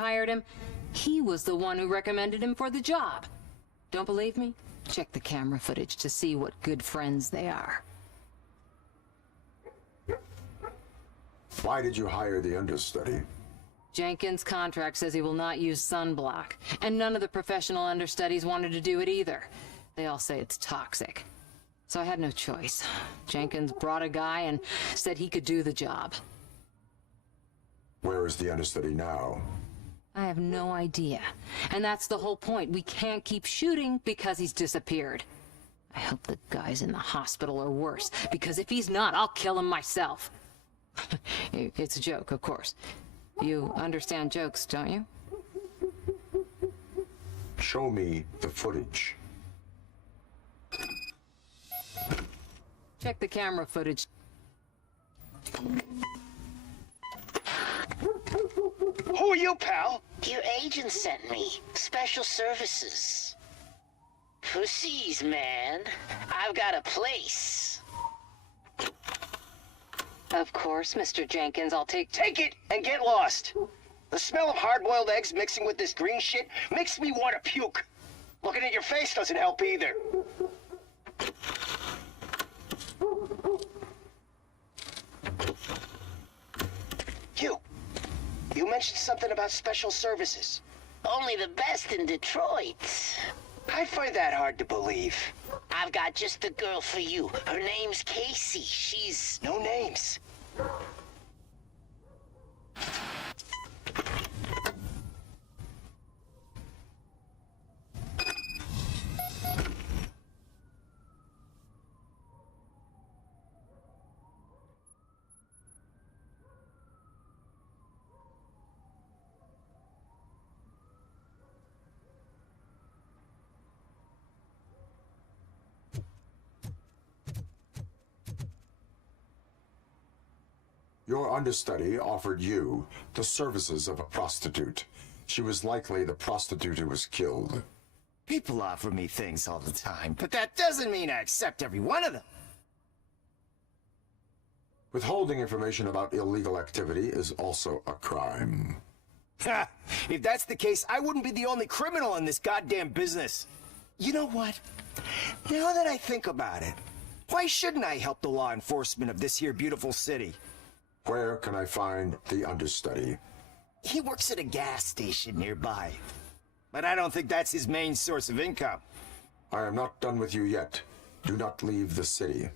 hired him. He was the one who recommended him for the job. Don't believe me? Check the camera footage to see what good friends they are. Why did you hire the understudy? Jenkins' contract says he will not use sunblock, and none of the professional understudies wanted to do it either. They all say it's toxic. So I had no choice. Jenkins brought a guy and said he could do the job. Where is the understudy now? I have no idea. And that's the whole point. We can't keep shooting because he's disappeared. I hope the guy's in the hospital or worse, because if he's not, I'll kill him myself. It's a joke, of course. You understand jokes, don't you? Show me the footage. Check the camera footage. Who are you, pal? Your agent sent me. Special services. Pussies, man. I've got a place. Of course, Mr. Jenkins, I'll take... Take it and get lost. The smell of hard-boiled eggs mixing with this green shit makes me want to puke. Looking at your face doesn't help either. You mentioned something about special services. Only the best in Detroit. I find that hard to believe. I've got just the girl for you. Her name's Casey. She's... No names. Your understudy offered you the services of a prostitute. She was likely the prostitute who was killed. People offer me things all the time, but that doesn't mean I accept every one of them. Withholding information about illegal activity is also a crime. Ha! If that's the case, I wouldn't be the only criminal in this goddamn business. You know what? Now that I think about it, why shouldn't I help the law enforcement of this here beautiful city? Where can I find the understudy? He works at a gas station nearby. But I don't think that's his main source of income. I am not done with you yet. Do not leave the city.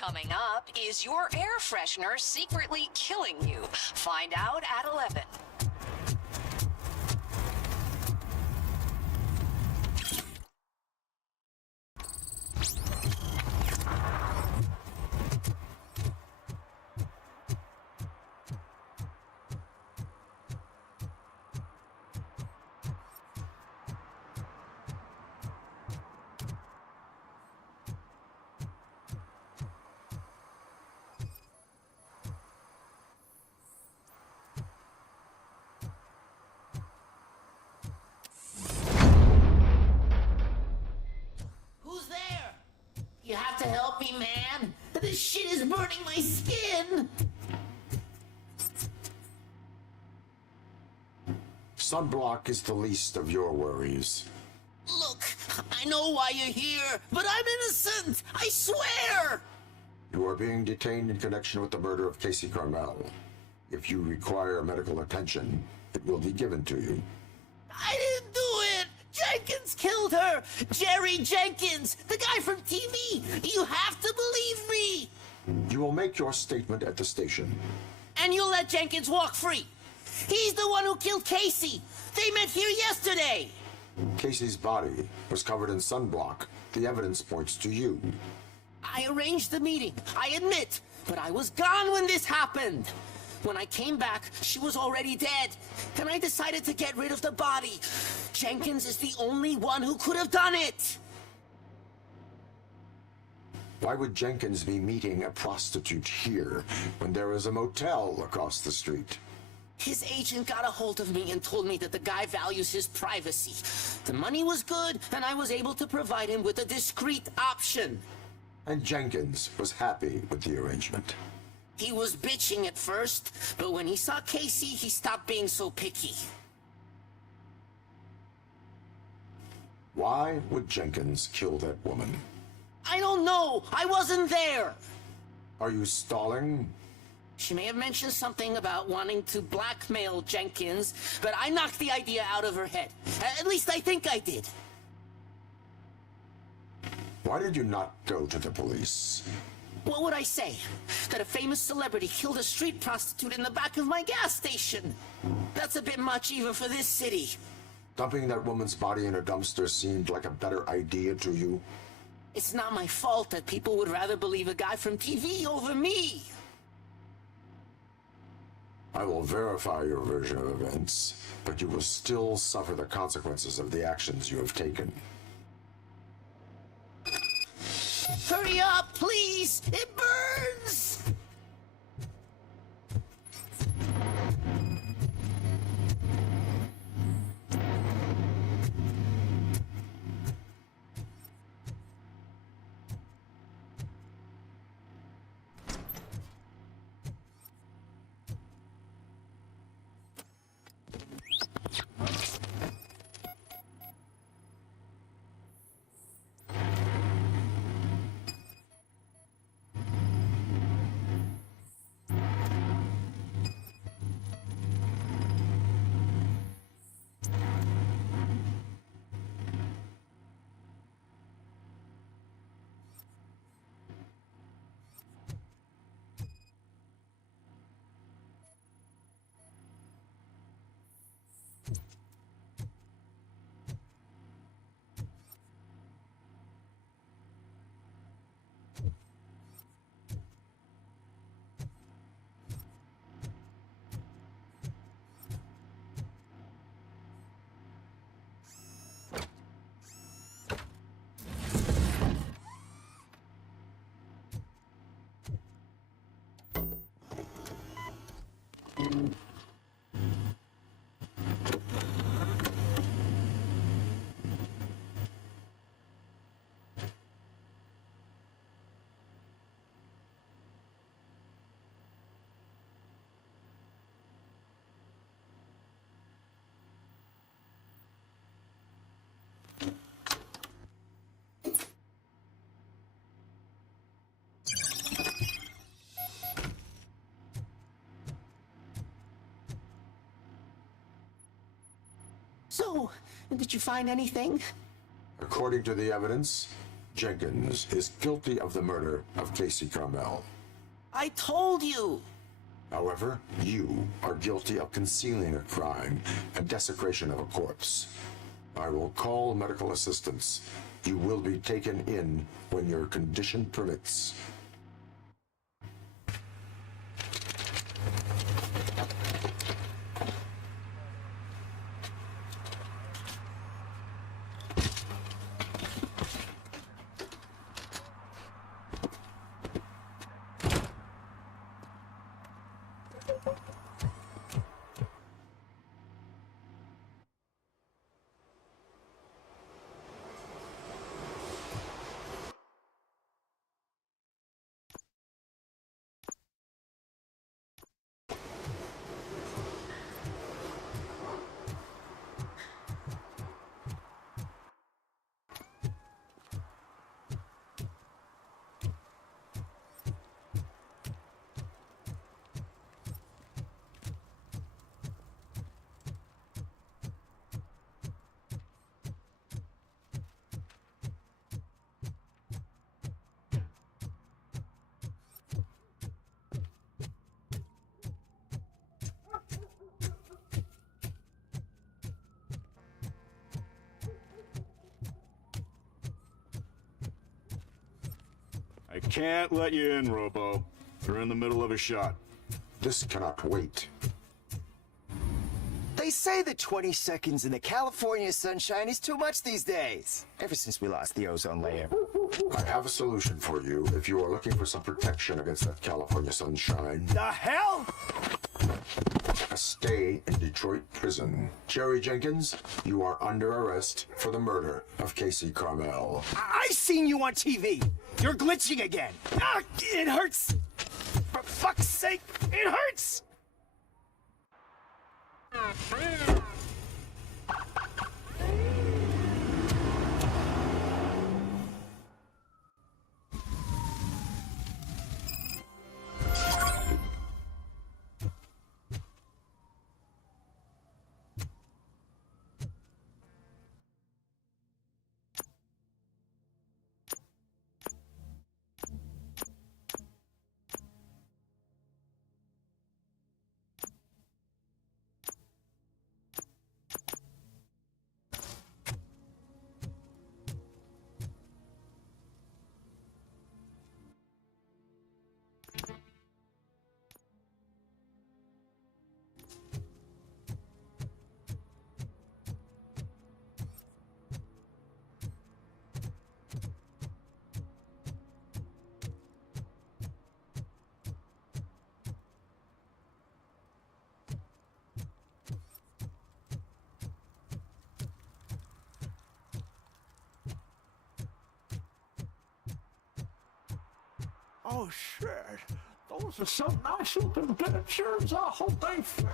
Coming up, is your air freshener secretly killing you? Find out at 11. You have to help me, man. The This shit is burning my skin! Sunblock is the least of your worries. Look, I know why you're here, but I'm innocent! I swear! You are being detained in connection with the murder of Casey Carmel. If you require medical attention, it will be given to you. I didn't do it! Jenkins killed her! Jerry Jenkins! The guy from TV! You have to believe me! You will make your statement at the station. And you'll let Jenkins walk free! He's the one who killed Casey! They met here yesterday! Casey's body was covered in sunblock. The evidence points to you. I arranged the meeting, I admit, but I was gone when this happened. When I came back, she was already dead, and I decided to get rid of the body. Jenkins is the only one who could have done it. Why would Jenkins be meeting a prostitute here when there is a motel across the street? His agent got a hold of me and told me that the guy values his privacy. The money was good, and I was able to provide him with a discreet option. And Jenkins was happy with the arrangement. He was bitching at first, but when he saw Casey, he stopped being so picky. Why would Jenkins kill that woman? I don't know! I wasn't there! Are you stalling? She may have mentioned something about wanting to blackmail Jenkins, but I knocked the idea out of her head. At least I think I did. Why did you not go to the police? What would I say? That a famous celebrity killed a street prostitute in the back of my gas station? That's a bit much even for this city. Dumping that woman's body in a dumpster seemed like a better idea to you? It's not my fault that people would rather believe a guy from TV over me. I will verify your version of events, but you will still suffer the consequences of the actions you have taken. Hurry up, please! It burns! So, did you find anything? According to the evidence, Jenkins is guilty of the murder of Casey Carmel. I told you! However, you are guilty of concealing a crime and desecration of a corpse. I will call medical assistance. You will be taken in when your condition permits. I can't let you in, Robo. You're in the middle of a shot. This cannot wait. They say that 20 seconds in the California sunshine is too much these days. Ever since we lost the ozone layer. I have a solution for you if you are looking for some protection against that California sunshine. The hell? A stay in Detroit prison. Jerry Jenkins, you are under arrest for the murder of Casey Carmel. I seen you on TV. You're glitching again. Ah, it hurts. For fuck's sake, it hurts. Oh shit, those are some nice looking pictures. I hope they fit.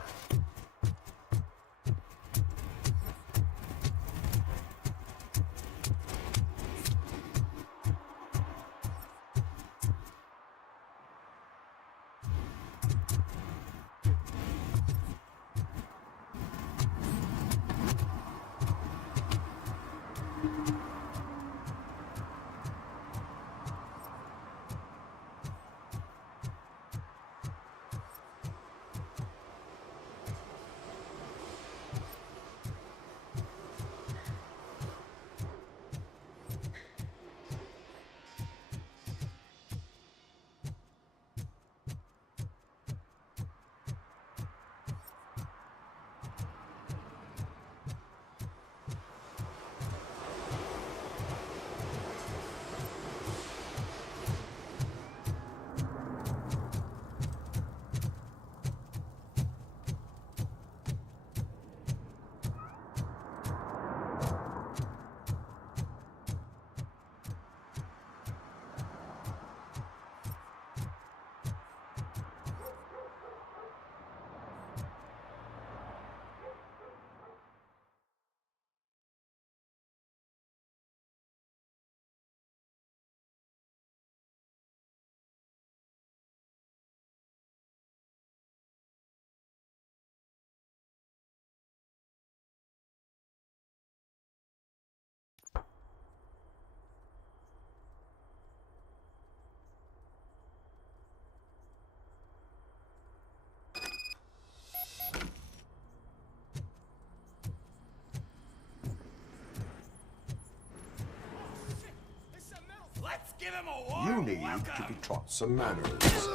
Let's give him a warm You need welcome. to be taught some manners.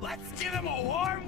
Let's give him a warm...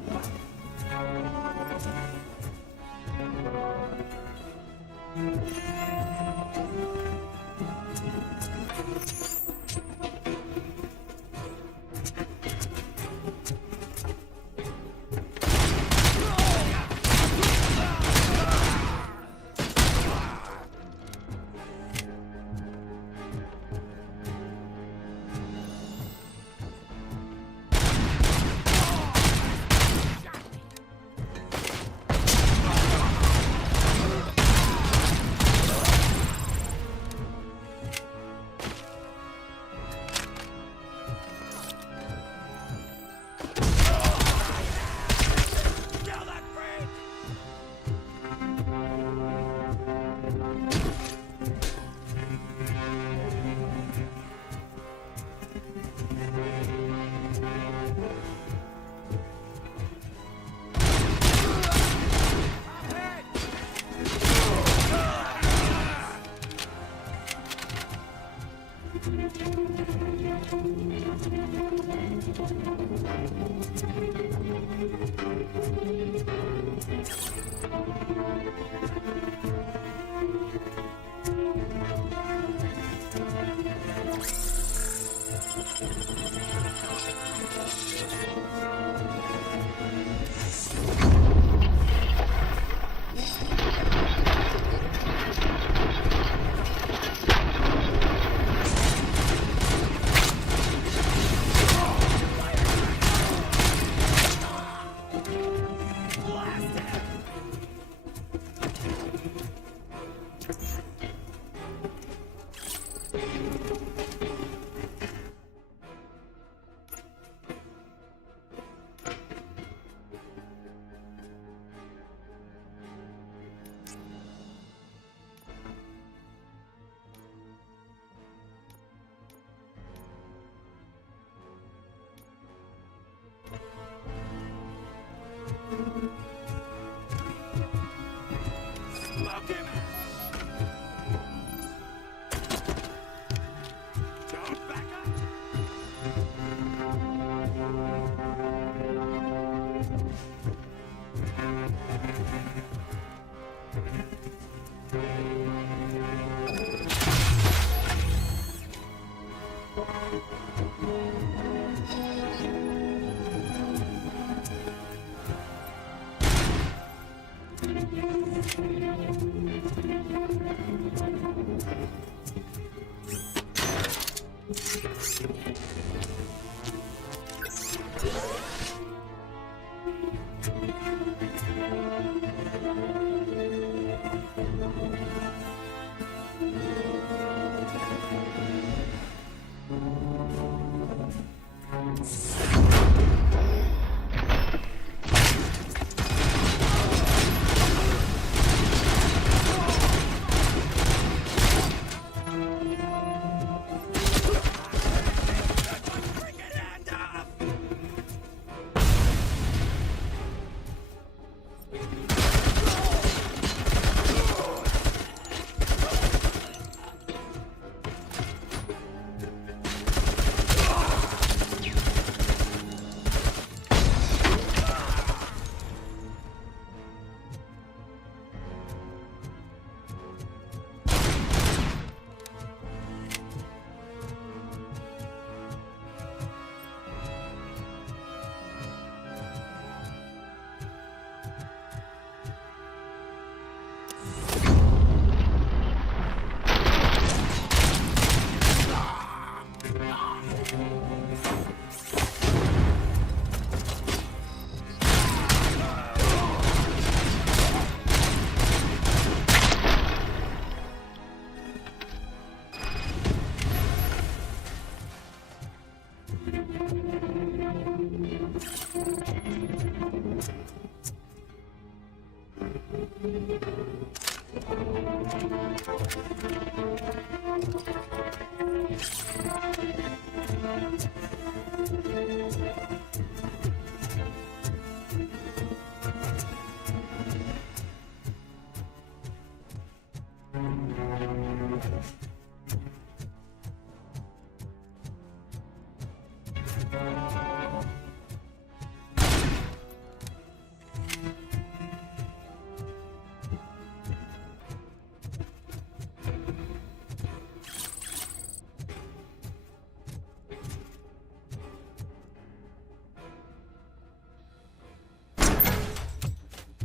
Lock him! Don't back up!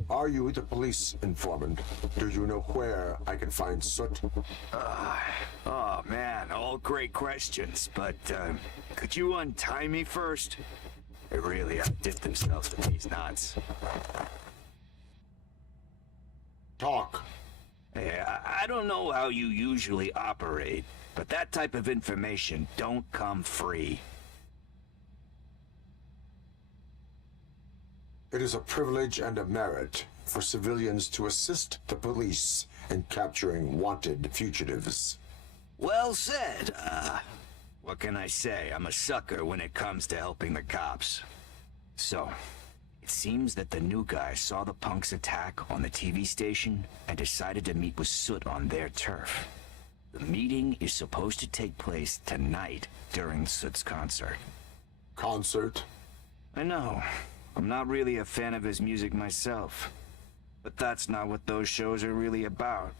Are you the police informant? Do you know where I can find Soot? Oh man, all great questions, but could you untie me first? They really outdid themselves with these knots. Talk. Hey, I don't know how you usually operate, but that type of information don't come free. It is a privilege and a merit for civilians to assist the police in capturing wanted fugitives. Well said. What can I say? I'm a sucker when it comes to helping the cops. So, it seems that the new guy saw the punks' attack on the TV station and decided to meet with Soot on their turf. The meeting is supposed to take place tonight during Soot's concert. Concert? I know. I'm not really a fan of his music myself. But that's not what those shows are really about.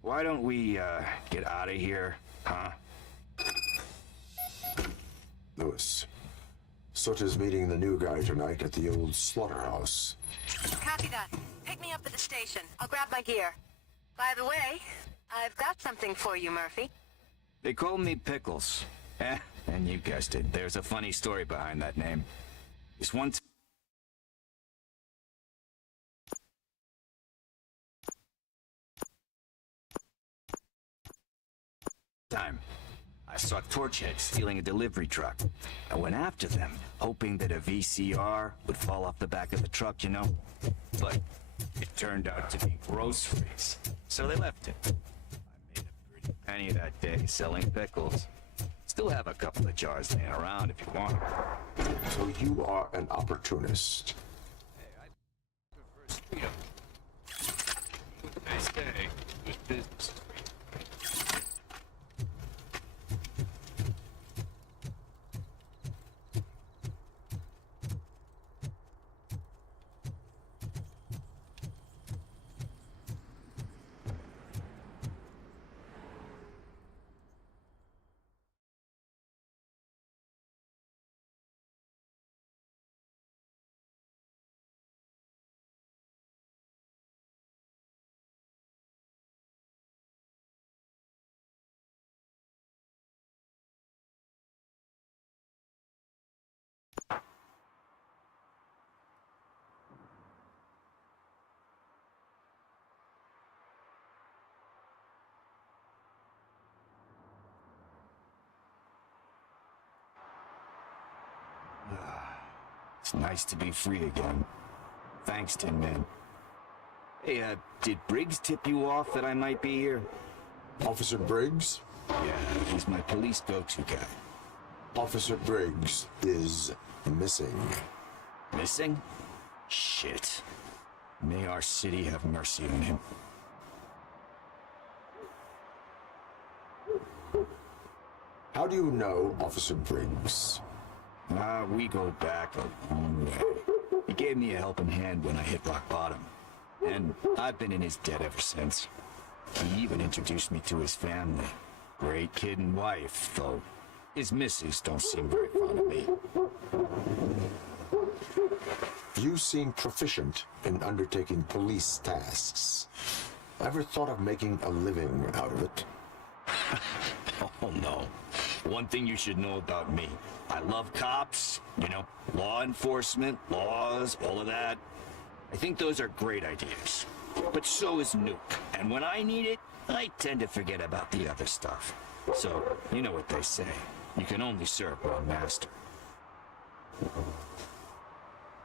Why don't we, get out of here, huh? Lewis. Soot is meeting the new guy tonight at the old slaughterhouse. Copy that. Pick me up at the station. I'll grab my gear. By the way, I've got something for you, Murphy. They call me Pickles. And you guessed it. There's a funny story behind that name. This one time, I saw torchheads stealing a delivery truck. I went after them, hoping that a VCR would fall off the back of the truck, you know? But it turned out to be groceries, so they left it. I made a pretty penny that day selling pickles. Still have a couple of jars laying around if you want. So you are an opportunist. Hey, I prefer freedom. Nice day. Good business. It's nice to be free again. Thanks, Tin Man. Hey, did Briggs tip you off that I might be here? Officer Briggs? Yeah, he's my police go-to guy. Officer Briggs is missing. Missing? Shit. May our city have mercy on him. How do you know Officer Briggs? We go back a long way. He gave me a helping hand when I hit rock bottom. And I've been in his debt ever since. He even introduced me to his family. Great kid and wife, though his missus don't seem very fond of me. You seem proficient in undertaking police tasks. Ever thought of making a living out of it? Oh, no. One thing you should know about me. I love cops, you know, law enforcement, laws, all of that. I think those are great ideas. But so is Nuke. And when I need it, I tend to forget about the other stuff. So, you know what they say. You can only serve one master.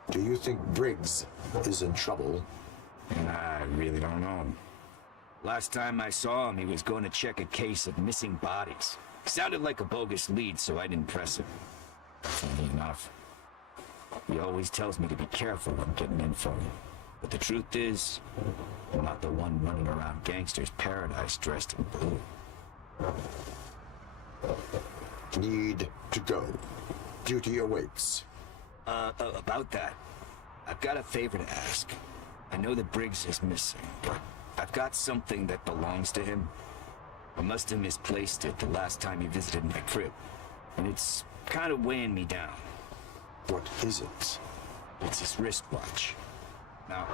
Do you think Briggs is in trouble? I really don't know. Last time I saw him, he was going to check a case of missing bodies. Sounded like a bogus lead, so I didn't press him. Funny enough. He always tells me to be careful when getting info. But the truth is, I'm not the one running around gangster's paradise dressed in blue. Need to go. Duty awaits. About that, I've got a favor to ask. I know that Briggs is missing, but I've got something that belongs to him. I must have misplaced it the last time he visited my crib, and it's kind of weighing me down. What is it? It's his wristwatch. Now,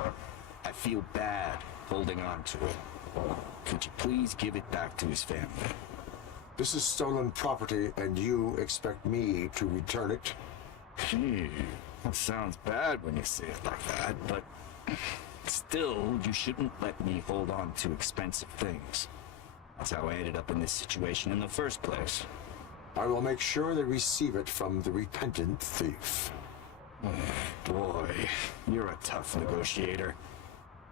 I feel bad holding on to it. Could you please give it back to his family? This is stolen property, and you expect me to return it? That sounds bad when you say it like that, but still, you shouldn't let me hold on to expensive things. That's how I ended up in this situation in the first place. I will make sure they receive it from the repentant thief. Boy, you're a tough negotiator.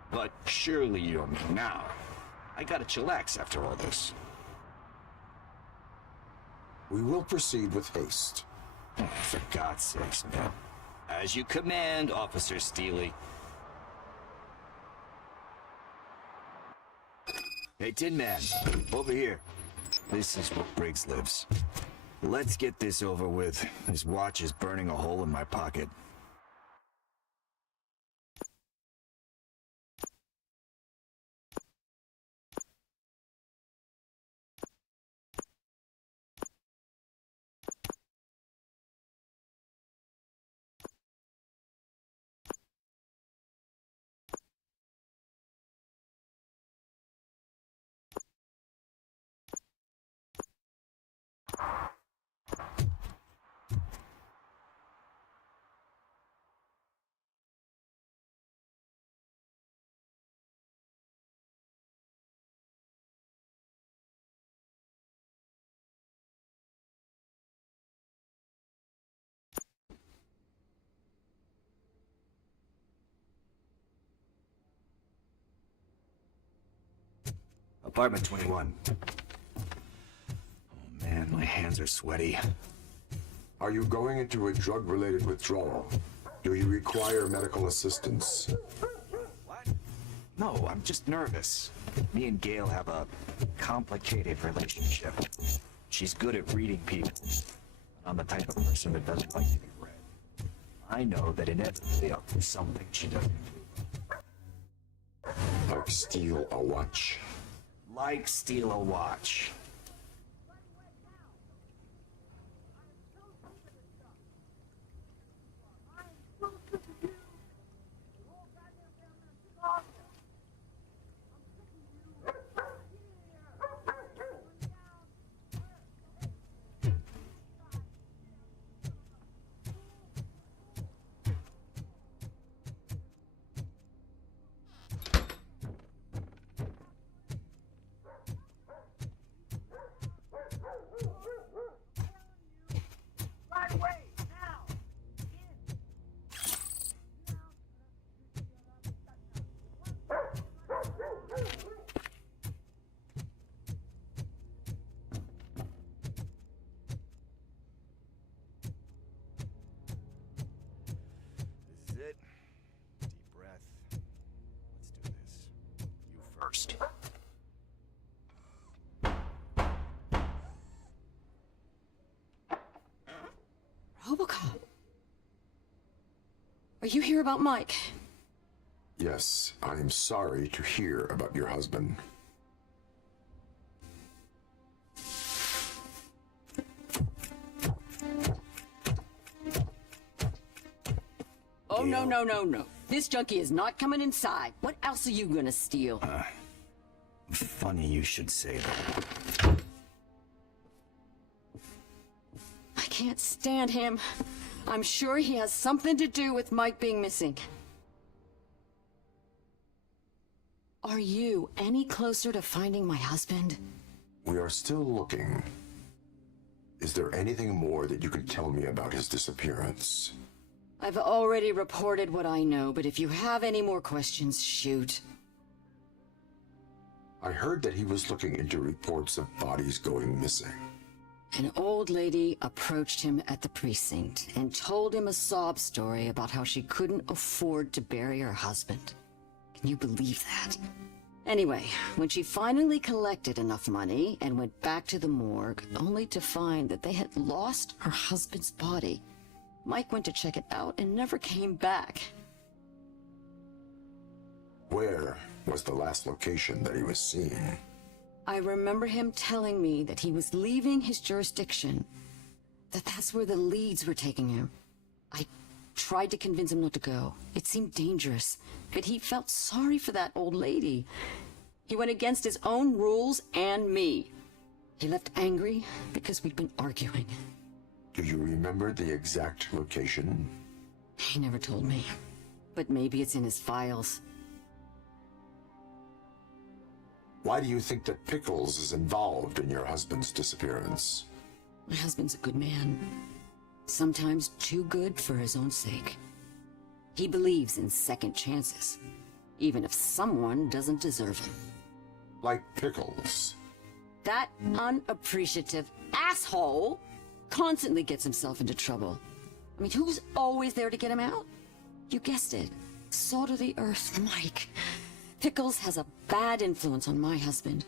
But surely you don't mean now. I gotta chillax after all this. We will proceed with haste. For God's sakes, man. As you command, Officer Steely. Hey, Tin Man, over here. This is where Briggs lives. Let's get this over with. His watch is burning a hole in my pocket. Apartment 21. Oh man, my hands are sweaty. Are you going into a drug-related withdrawal? Do you require medical assistance? What? No, I'm just nervous. Me and Gail have a complicated relationship. She's good at reading people. I'm the type of person that doesn't like to be read. I know that inevitably I'll do something she doesn't do. Like steal a watch? Like steal a watch. First. Robocop. Are you here about Mike? Yes, I am sorry to hear about your husband. Oh, no. This junkie is not coming inside. What else are you gonna steal? Funny you should say that. I can't stand him. I'm sure he has something to do with Mike being missing. Are you any closer to finding my husband? We are still looking. Is there anything more that you can tell me about his disappearance? I've already reported what I know, but if you have any more questions, shoot. I heard that he was looking into reports of bodies going missing. An old lady approached him at the precinct and told him a sob story about how she couldn't afford to bury her husband. Can you believe that? Anyway, when she finally collected enough money and went back to the morgue, only to find that they had lost her husband's body, Mike went to check it out and never came back. Where was the last location that he was seen? I remember him telling me that he was leaving his jurisdiction, that that's where the leads were taking him. I tried to convince him not to go. It seemed dangerous, but he felt sorry for that old lady. He went against his own rules and me. He left angry because we'd been arguing. Do you remember the exact location? He never told me, but maybe it's in his files. Why do you think that Pickles is involved in your husband's disappearance? My husband's a good man. Sometimes too good for his own sake. He believes in second chances, even if someone doesn't deserve them. Like Pickles. That unappreciative asshole constantly gets himself into trouble. I mean, who's always there to get him out? You guessed it. Salt of the earth, Mike. Pickles has a bad influence on my husband.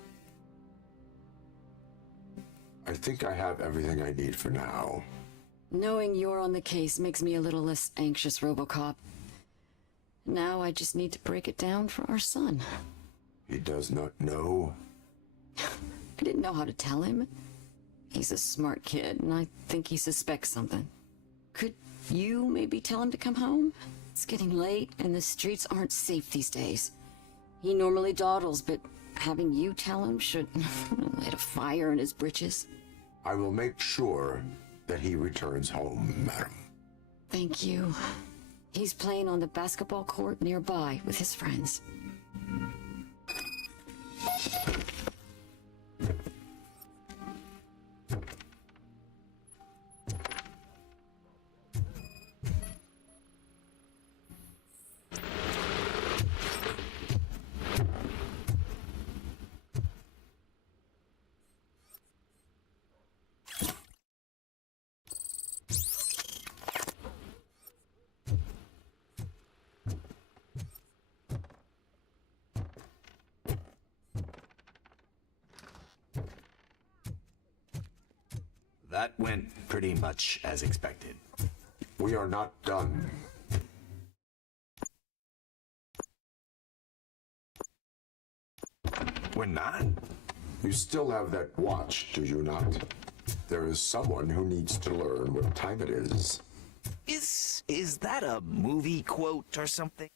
I think I have everything I need for now. Knowing you're on the case makes me a little less anxious, Robocop. Now I just need to break it down for our son. He does not know? I didn't know how to tell him. He's a smart kid, and I think he suspects something. Could you maybe tell him to come home? It's getting late, and the streets aren't safe these days. He normally dawdles, but having you tell him should light a fire in his britches. I will make sure that he returns home, madam. Thank you. He's playing on the basketball court nearby with his friends. That went pretty much as expected. We are not done. We're not? You still have that watch, do you not? There is someone who needs to learn what time it is. Is that a movie quote or something?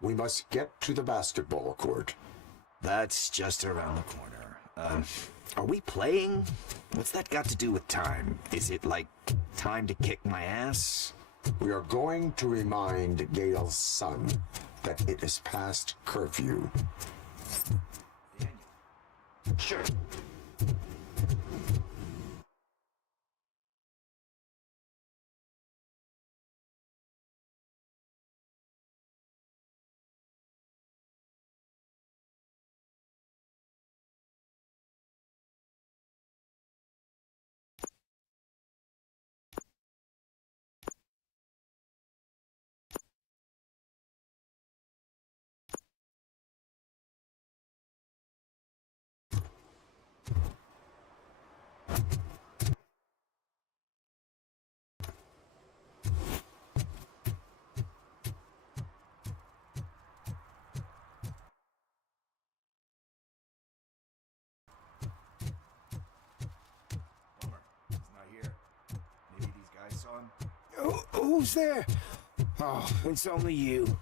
We must get to the basketball court. That's just around the corner. Are we playing? What's that got to do with time? Is it like time to kick my ass? We are going to remind Gail's son that it is past curfew. Sure. Who's there? Oh, it's only you.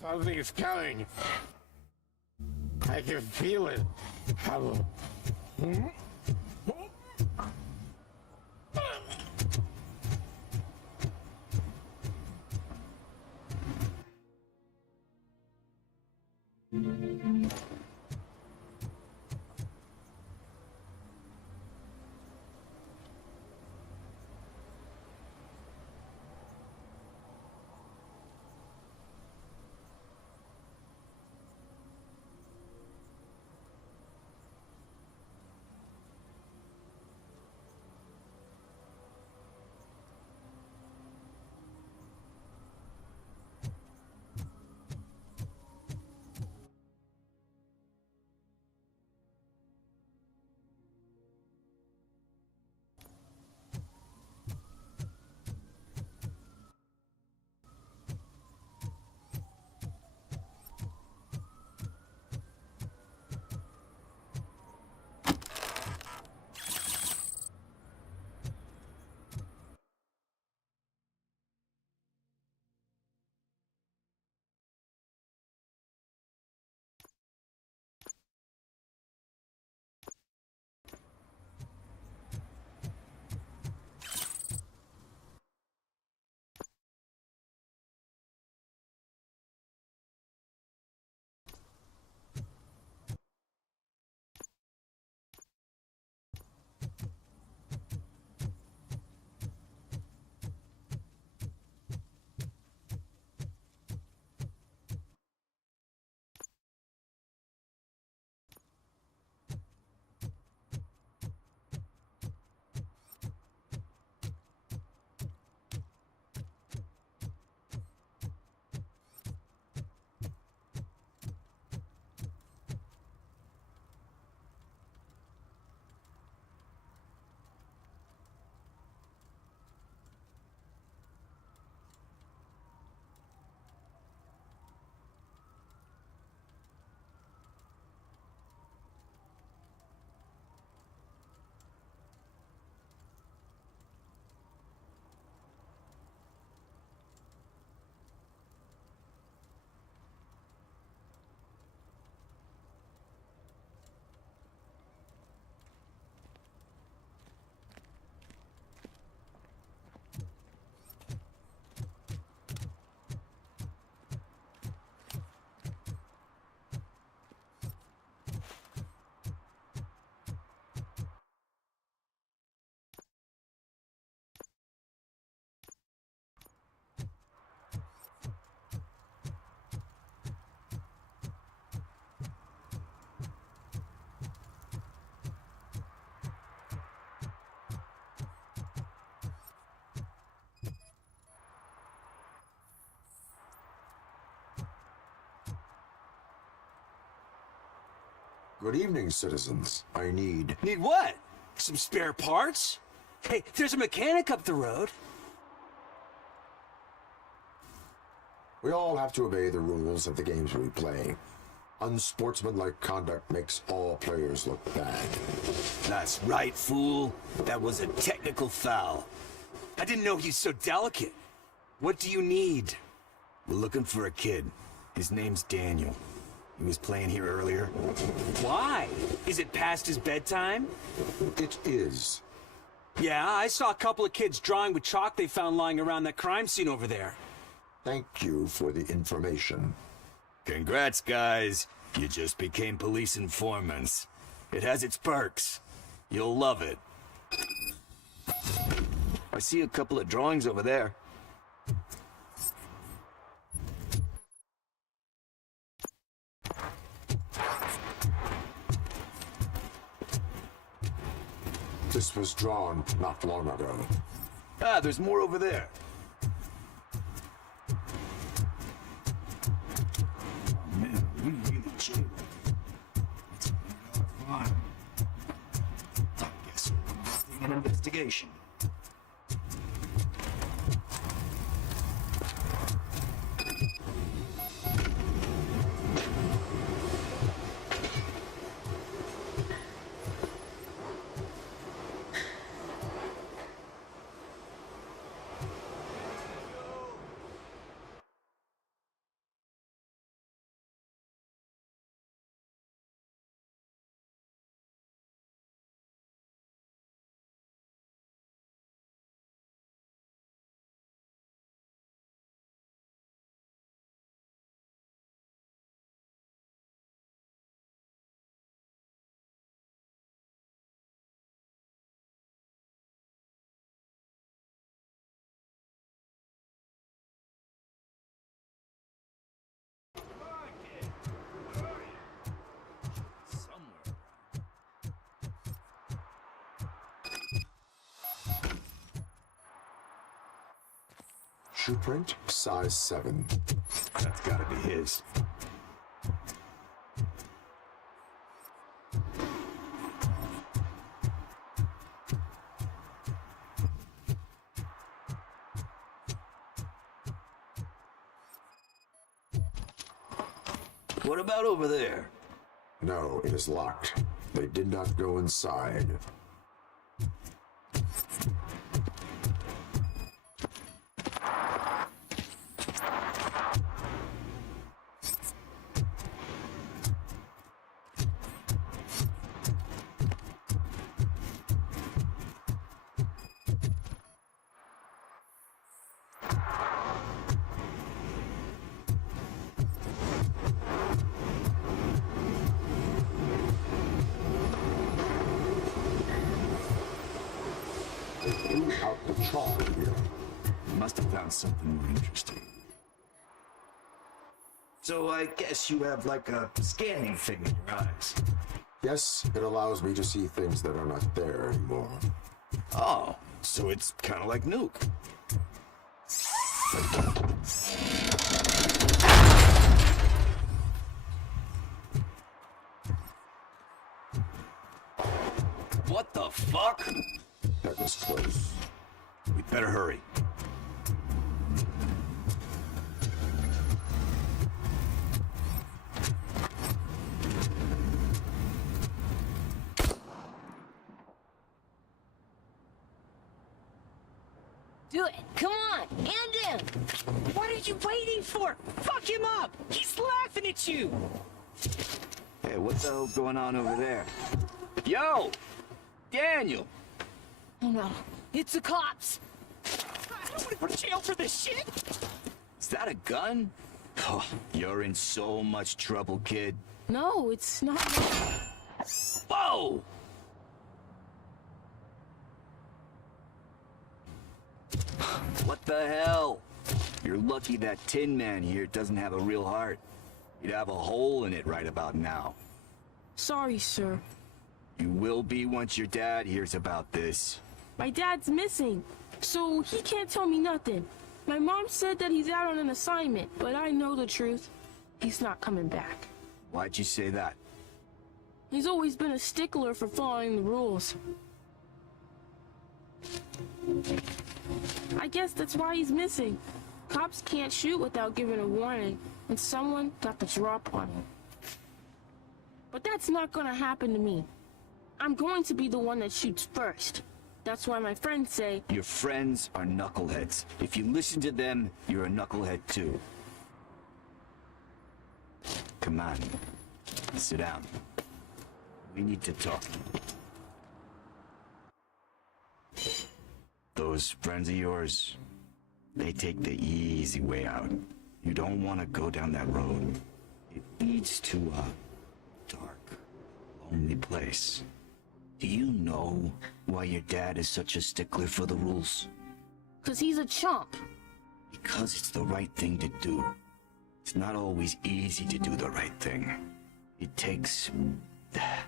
Something's coming. I can feel it. Hello. Good evening, citizens. I need... Need what? Some spare parts? Hey, there's a mechanic up the road. We all have to obey the rules of the games we play. Unsportsmanlike conduct makes all players look bad. That's right, fool. That was a technical foul. I didn't know he's so delicate. What do you need? We're looking for a kid. His name's Daniel. He was playing here earlier. Why? Is it past his bedtime? It is. Yeah, I saw a couple of kids drawing with chalk they found lying around that crime scene over there. Thank you for the information. Congrats, guys. You just became police informants. It has its perks. You'll love it. I see a couple of drawings over there. This was drawn not long ago. Ah, there's more over there. Man, we really chill. It's fun. I guess we're an investigation. Shoe print, size 7. That's gotta be his. What about over there? No, it is locked. They did not go inside. They threw out the chalk here. Must have found something more interesting. So I guess you have like a scanning thing in your eyes. Yes, it allows me to see things that are not there anymore. Oh, so it's kind of like Nuke. What the fuck? That was close. We'd better hurry. Do it. Come on. Hand him. What are you waiting for? Fuck him up. He's laughing at you. Hey, what the hell's going on over there? Yo! Daniel! Oh no. It's the cops. I don't want to go to jail for this shit. Is that a gun? Oh, you're in so much trouble, kid. No, it's not. Whoa! What the hell? You're lucky that Tin Man here doesn't have a real heart. You'd have a hole in it right about now. Sorry, sir. You will be once your dad hears about this. My dad's missing, so he can't tell me nothing. My mom said that he's out on an assignment, but I know the truth. He's not coming back. Why'd you say that? He's always been a stickler for following the rules. I guess that's why he's missing. Cops can't shoot without giving a warning, and someone got the drop on him. But that's not gonna happen to me. I'm going to be the one that shoots first. That's why my friends say... Your friends are knuckleheads. If you listen to them, you're a knucklehead too. Come on. Sit down. We need to talk. Those friends of yours, they take the easy way out. You don't want to go down that road. It leads to a dark, lonely place. Do you know why your dad is such a stickler for the rules? 'Cause he's a chump. Because it's the right thing to do. It's not always easy to do the right thing. It takes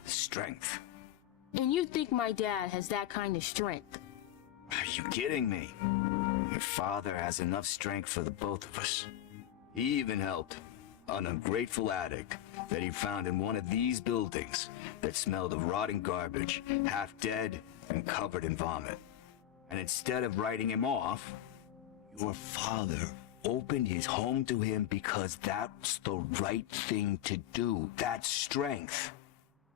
strength. And you think my dad has that kind of strength? Are you kidding me? Your father has enough strength for the both of us. He even helped an ungrateful addict that he found in one of these buildings that smelled of rotting garbage, half dead and covered in vomit. And instead of writing him off, your father opened his home to him because that's the right thing to do. That's strength.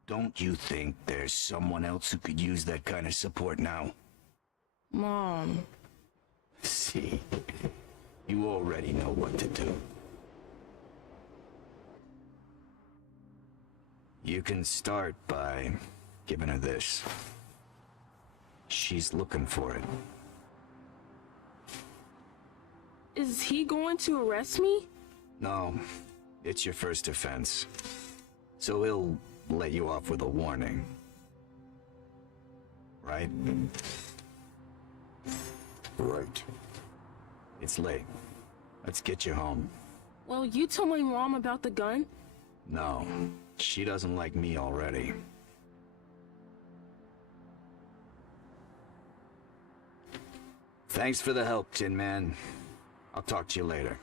Don't you think there's someone else who could use that kind of support now? Mom. See, you already know what to do. You can start by giving her this. She's looking for it. Is he going to arrest me? No, it's your first offense. So he'll let you off with a warning. Right? Right. It's late. Let's get you home. Well, you told my mom about the gun? No, she doesn't like me already. Thanks for the help, Tin Man. I'll talk to you later.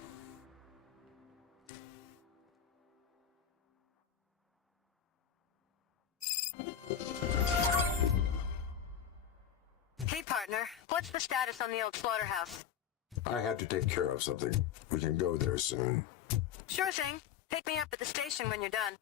Hey, partner. What's the status on the old slaughterhouse? I had to take care of something. We can go there soon. Sure thing. Pick me up at the station when you're done.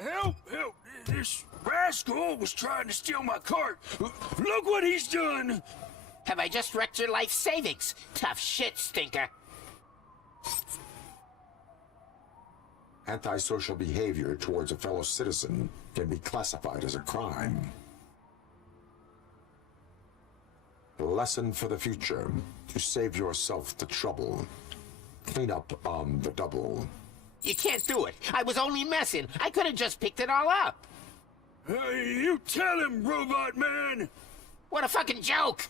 Help! Help! This rascal was trying to steal my cart. Look what he's done! Have I just wrecked your life savings? Tough shit, stinker. Antisocial behavior towards a fellow citizen can be classified as a crime. Lesson for the future: to save yourself the trouble. Clean up on the double. You can't do it. I was only messing. I could have just picked it all up. You tell him, Robot Man! What a fucking joke!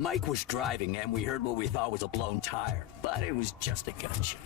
Mike was driving and we heard what we thought was a blown tire, but it was just a gunshot.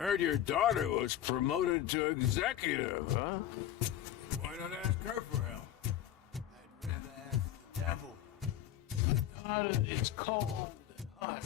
Heard your daughter was promoted to executive, huh? Why not ask her for help? I'd rather ask the devil. My daughter is cold and hot.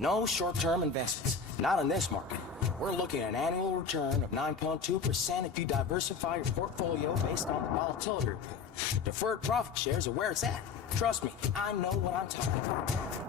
No short-term investments. Not in this market. We're looking at an annual return of 9.2% if you diversify your portfolio based on the volatility report. Deferred profit shares are where it's at. Trust me, I know what I'm talking about.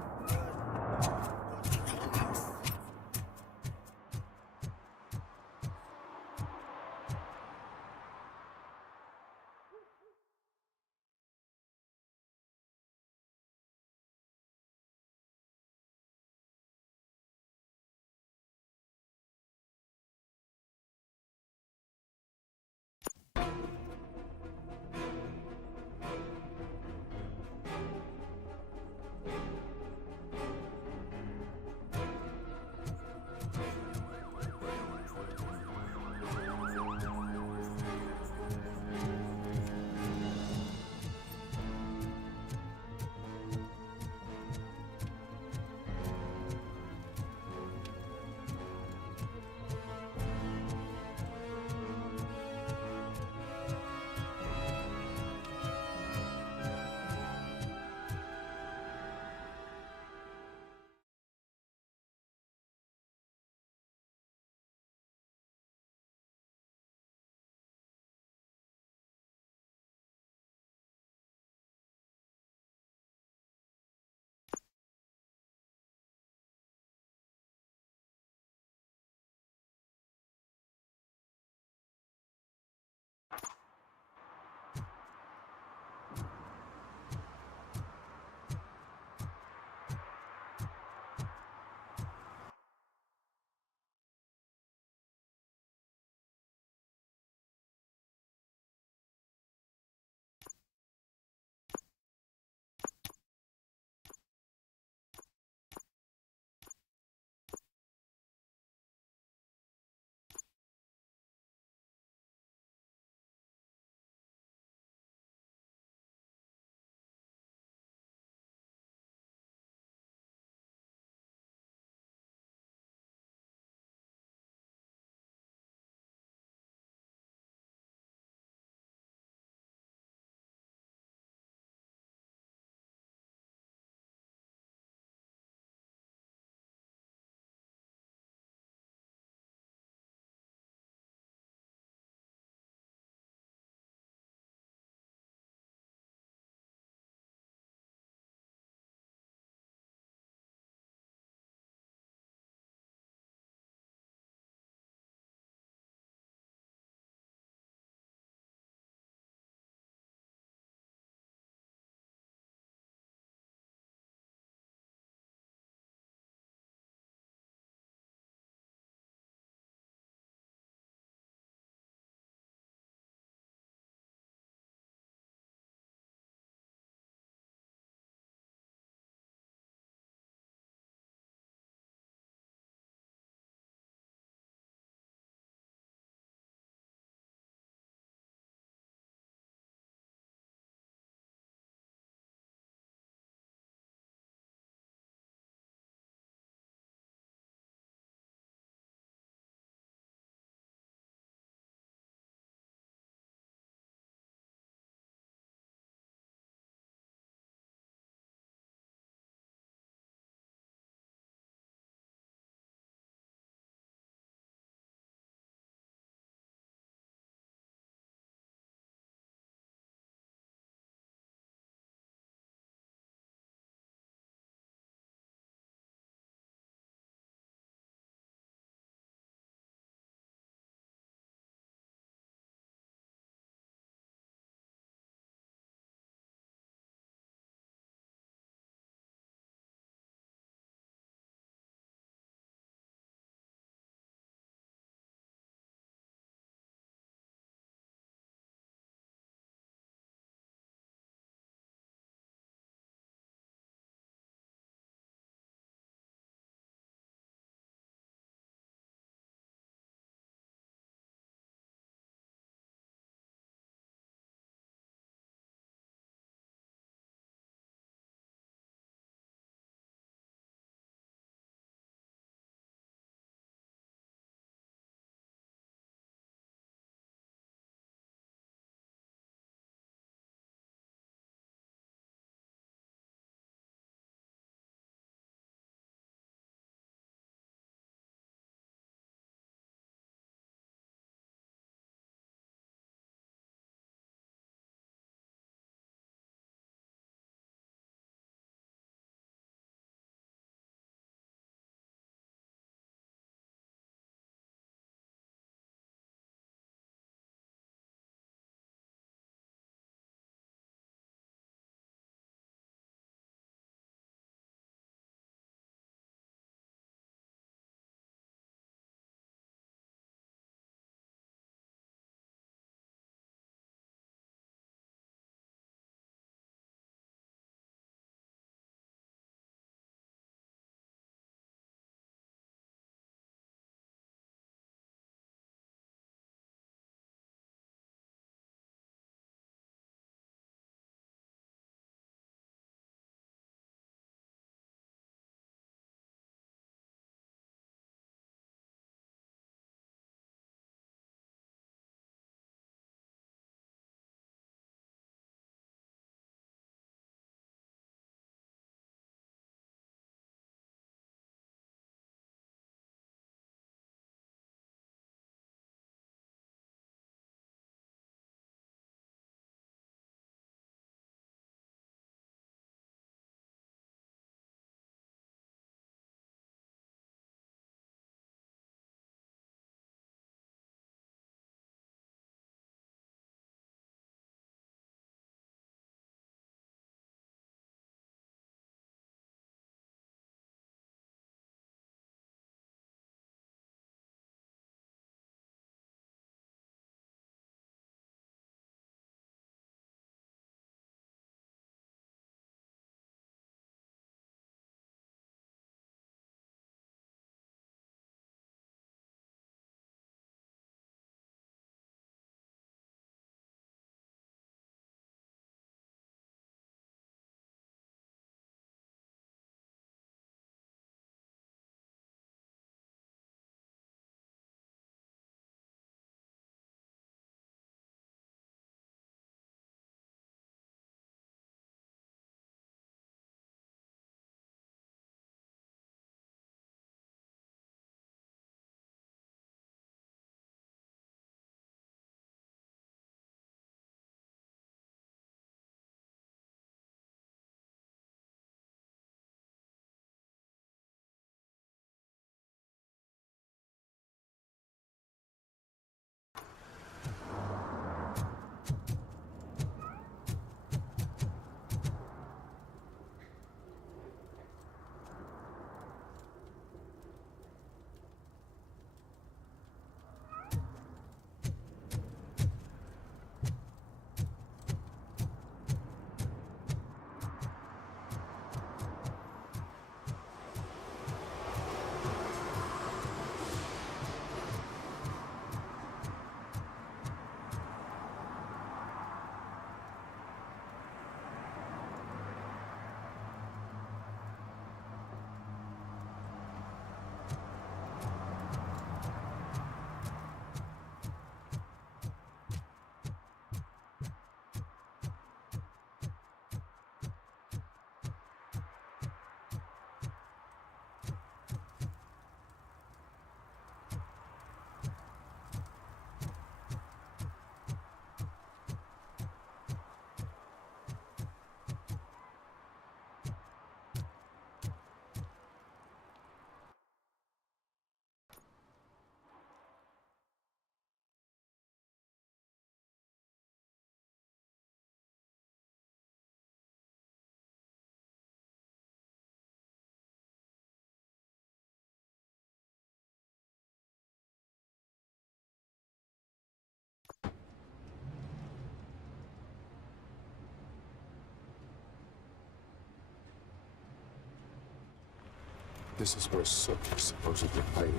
This is where Sook is supposedly hiding.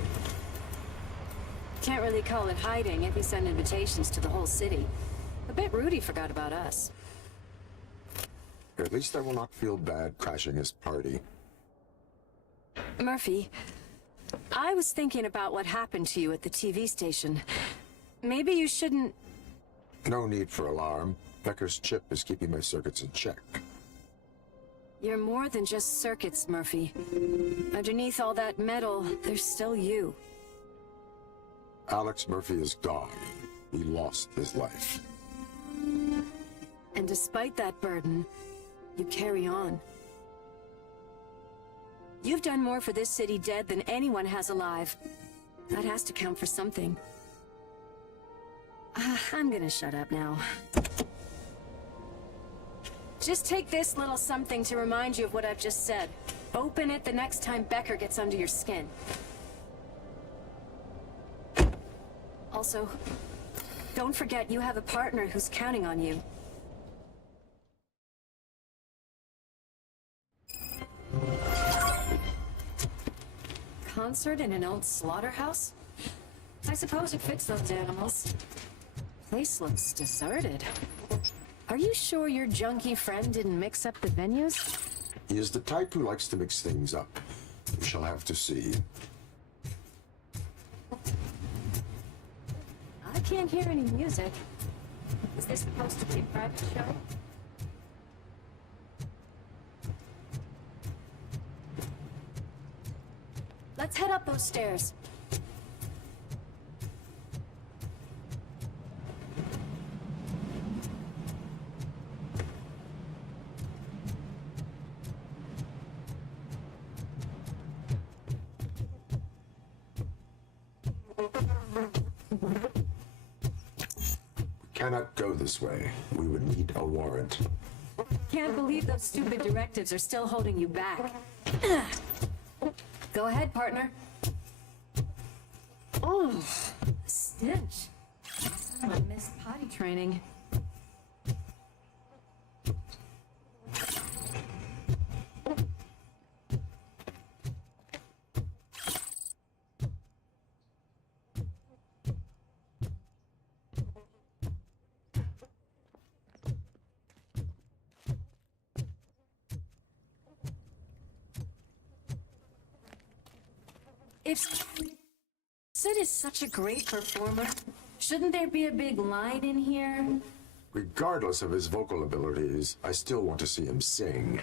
Can't really call it hiding if he sent invitations to the whole city. A bit rude he forgot about us. At least I will not feel bad crashing his party. Murphy, I was thinking about what happened to you at the TV station. Maybe you shouldn't... No need for alarm. Becker's chip is keeping my circuits in check. You're more than just circuits, Murphy. Underneath all that metal, there's still you. Alex Murphy is gone. He lost his life. And despite that burden, you carry on. You've done more for this city dead than anyone has alive. That has to count for something. I'm gonna shut up now. Just take this little something to remind you of what I've just said. Open it the next time Becker gets under your skin. Also, don't forget you have a partner who's counting on you. Concert in an old slaughterhouse? I suppose it fits those animals. Place looks deserted. Are you sure your junkie friend didn't mix up the venues? He is the type who likes to mix things up. We shall have to see. I can't hear any music. Is this supposed to be a private show? Let's head up those stairs. Cannot go this way. We would need a warrant. Can't believe those stupid directives are still holding you back. Go ahead, partner. Oh, stench. I missed potty training. If Sid is such a great performer, shouldn't there be a big line in here? Regardless of his vocal abilities, I still want to see him sing.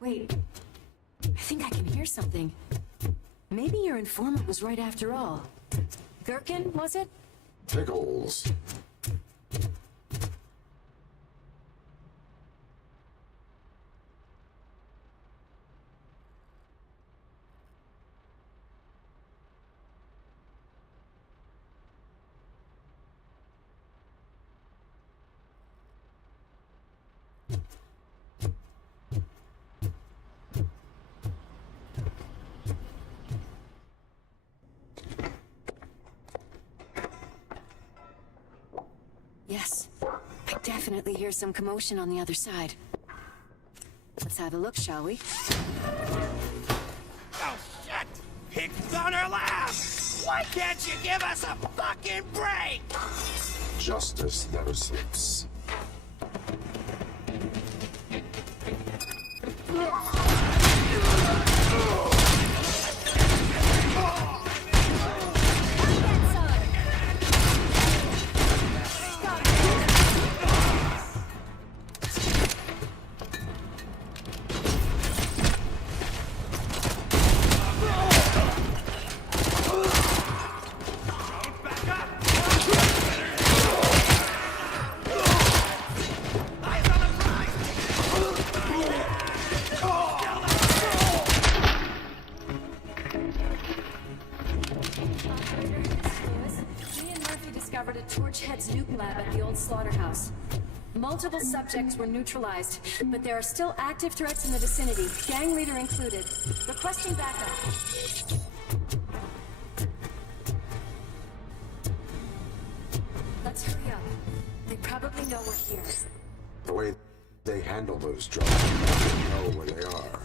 Wait, I think I can hear something. Maybe your informant was right after all. Gherkin, was it? Tickles. Yes. I definitely hear some commotion on the other side. Let's have a look, shall we? Oh, shit! Pigs on her lap! Why can't you give us a fucking break? Justice never sleeps. Discovered a Torchhead's nuke lab at the old slaughterhouse. Multiple subjects were neutralized, but there are still active threats in the vicinity, gang leader included. Requesting backup. Let's hurry up. They probably know we're here. The way they handle those drugs, they know where they are.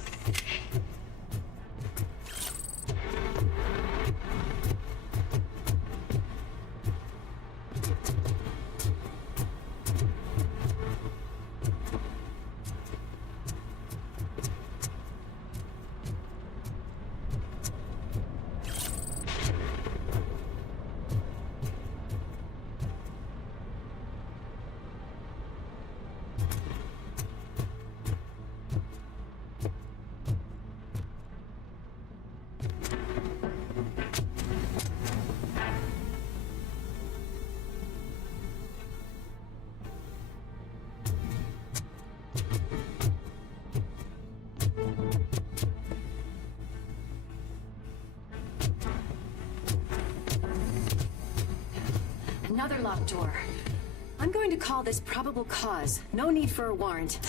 Another locked door. I'm going to call this probable cause. No need for a warrant.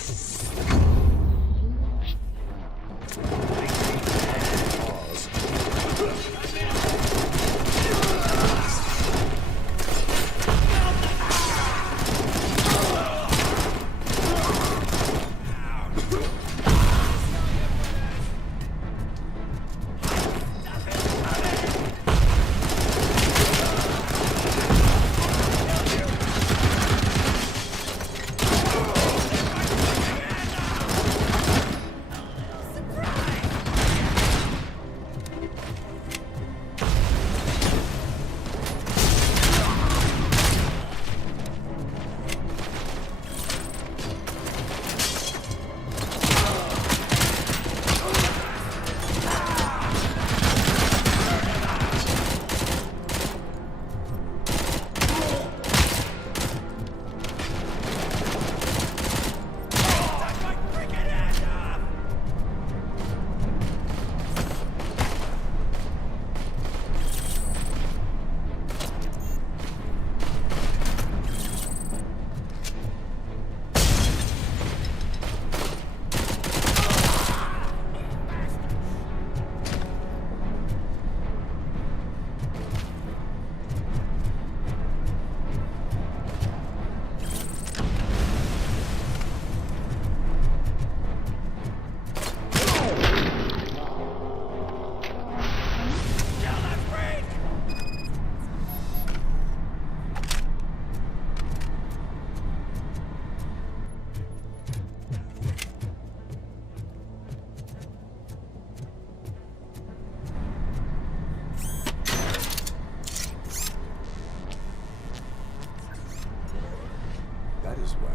That is when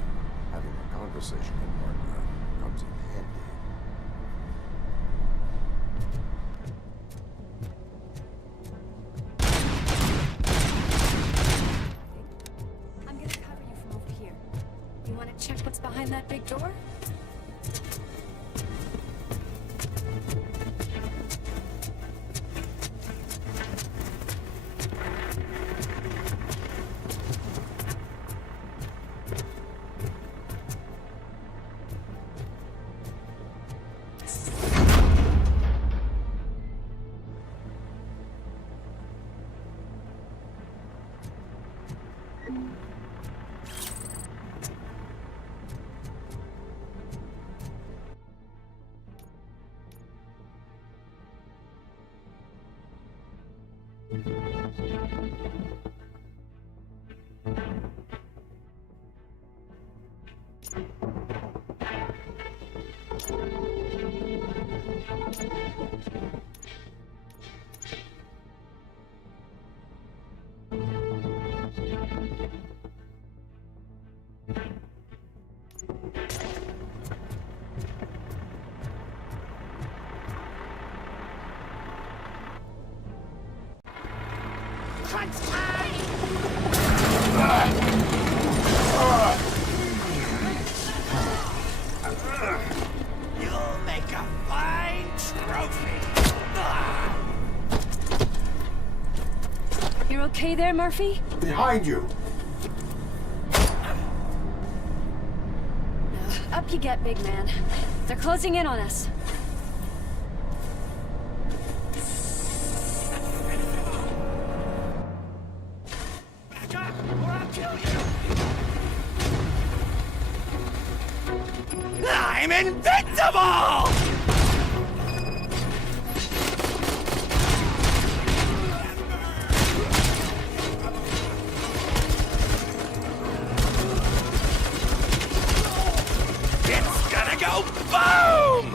having a conversation with partner comes in handy. I'm gonna cover you from over here. You wanna check what's behind that big door? You'll make a fine trophy. You're okay there, Murphy? Behind you! Up you get, big man. They're closing in on us. Back up, or I'll kill you. I'm invincible! It's gonna go boom!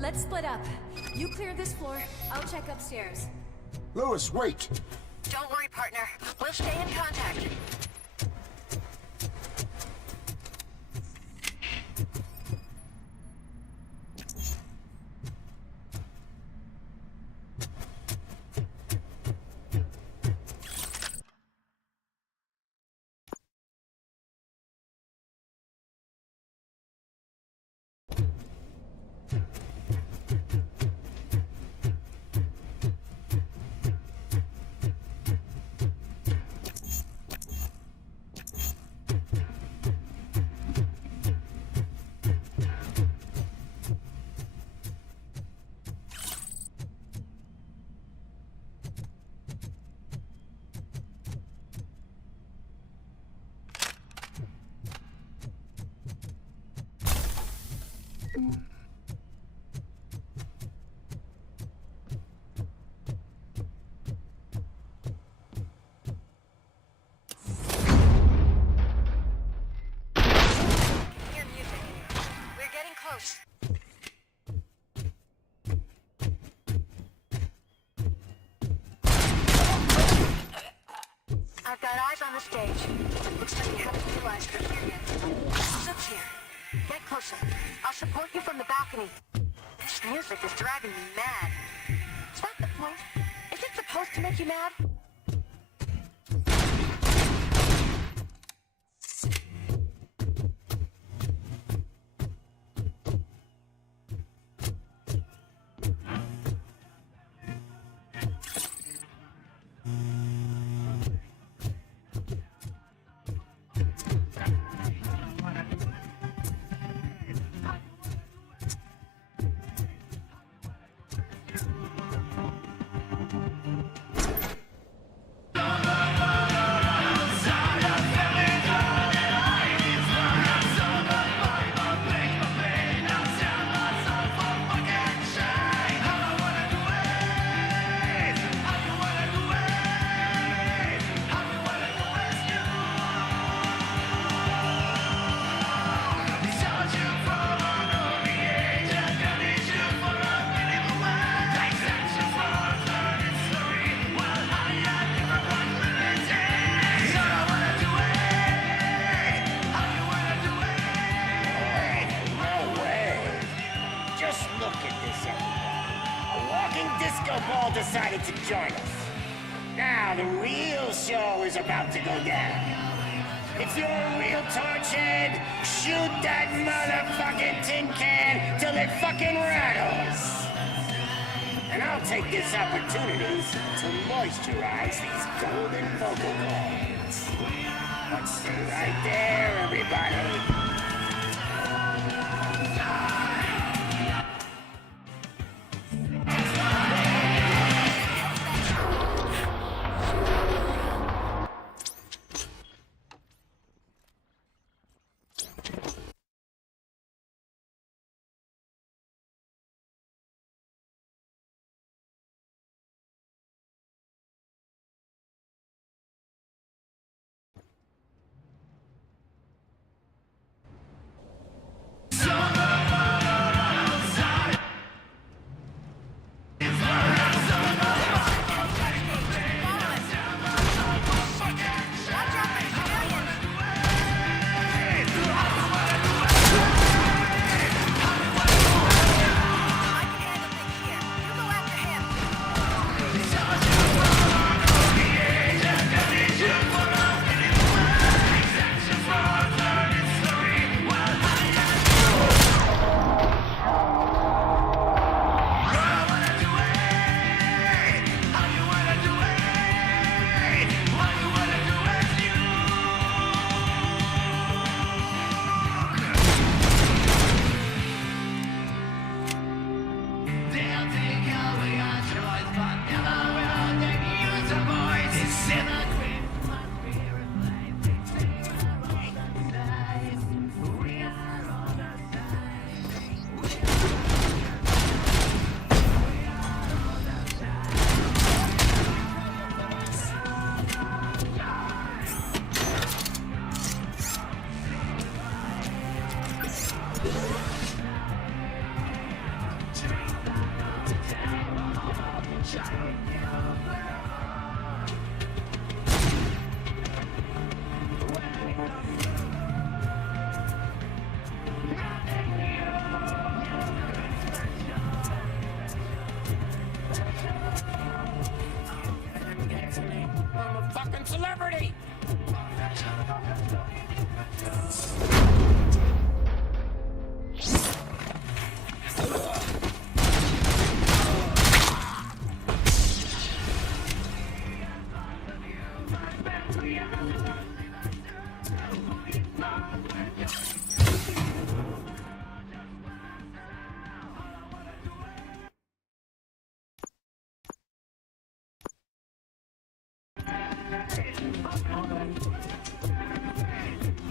Let's split up. You clear this floor, I'll check upstairs. Lewis, wait! Don't worry, partner. We'll stay in contact. Hear music. We're getting close. I've got eyes on the stage. Looks like you haven't realized we're here yet. Soup's here. Get closer. I'll support you from the balcony. This music is driving me mad. Is that the point? Is it supposed to make you mad? Just look at this, everybody. A walking disco ball decided to join us. Now the real show is about to go down. If you're a real torch head, shoot that motherfucking tin can till it fucking rattles. And I'll take this opportunity to moisturize these golden vocal cords. But stay right there, everybody. Celebrity!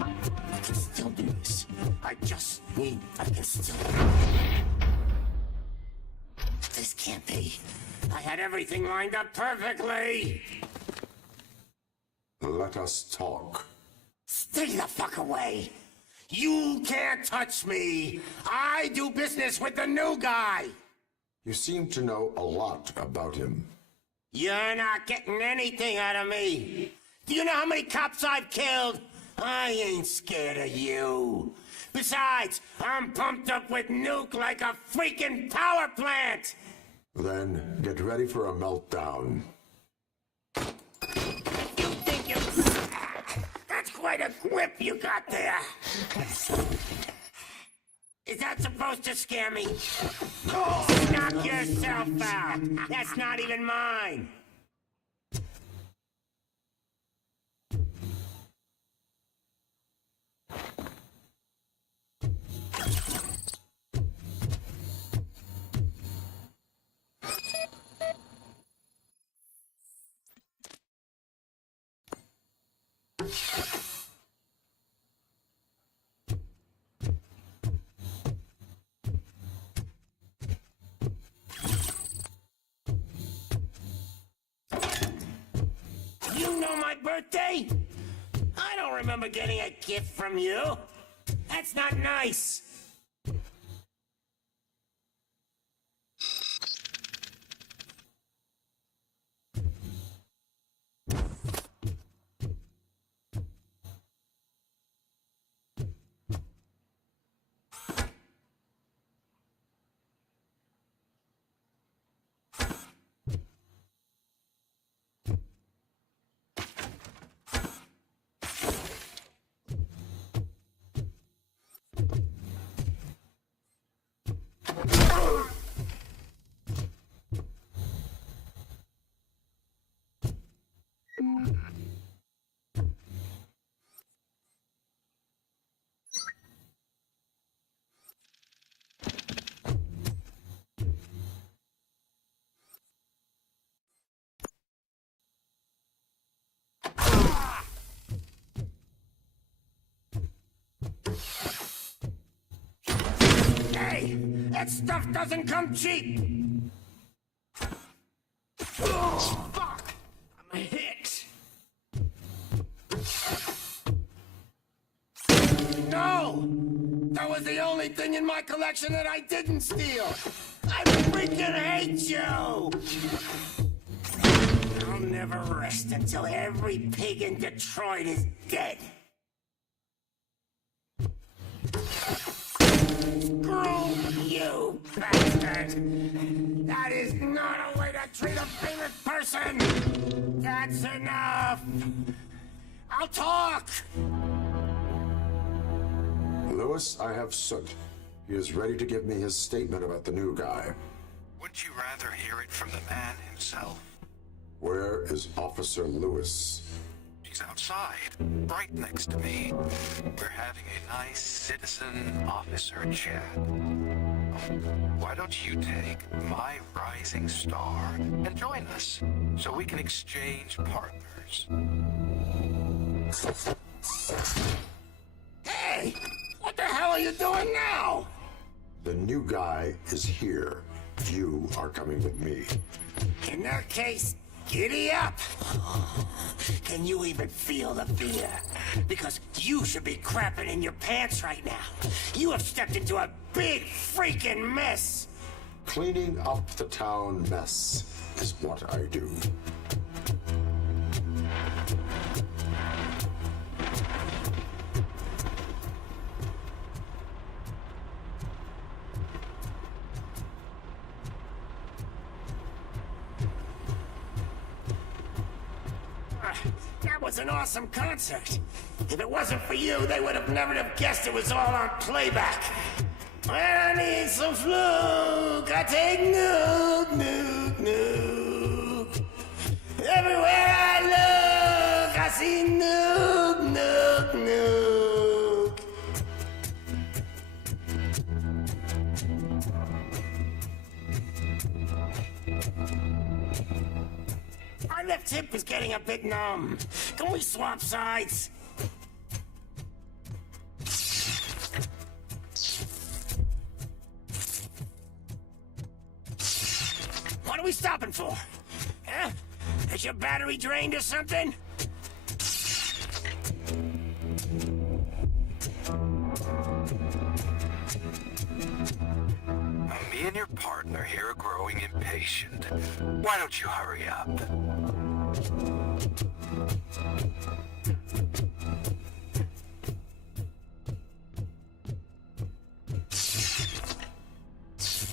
I can still do this. I just I can still... This can't be. I had everything lined up perfectly! Let us talk. Stay the fuck away! You can't touch me! I do business with the new guy! You seem to know a lot about him. You're not getting anything out of me! Do you know how many cops I've killed? I ain't scared of you. Besides, I'm pumped up with nuke like a freaking power plant! Then get ready for a meltdown. You think you... That's quite a grip you got there. Is that supposed to scare me? Oh, knock yourself out. That's not even mine. You know my birthday? I don't remember getting a gift from you. That's not nice. Hey, that stuff doesn't come cheap. Oh, fuck! I'm hit. No! That was the only thing in my collection that I didn't steal. I freaking hate you! I'll never rest until every pig in Detroit is dead. Screw you, bastard! That is not a way to treat a famous person! That's enough! I'll talk! Lewis, I have Soot. He is ready to give me his statement about the new guy. Would you rather hear it from the man himself? Where is Officer Lewis? He's outside, right next to me. We're having a nice citizen-officer chat. Why don't you take my rising star and join us, so we can exchange partners? Hey! What the hell are you doing now? The new guy is here. You are coming with me. In that case, giddy up! Can you even feel the fear? Because you should be crapping in your pants right now. You have stepped into a big freaking mess! Cleaning up the town mess is what I do. That was an awesome concert. If it wasn't for you, they would have never have guessed it was all on playback. When I need some fluke, I take nuke, nuke, nuke. Everywhere I look, I see nuke, nuke, nuke. Our left hip is getting a bit numb. Can we swap sides? are we stopping for? Huh? Is your battery drained or something? Me and your partner here are growing impatient. Why don't you hurry up?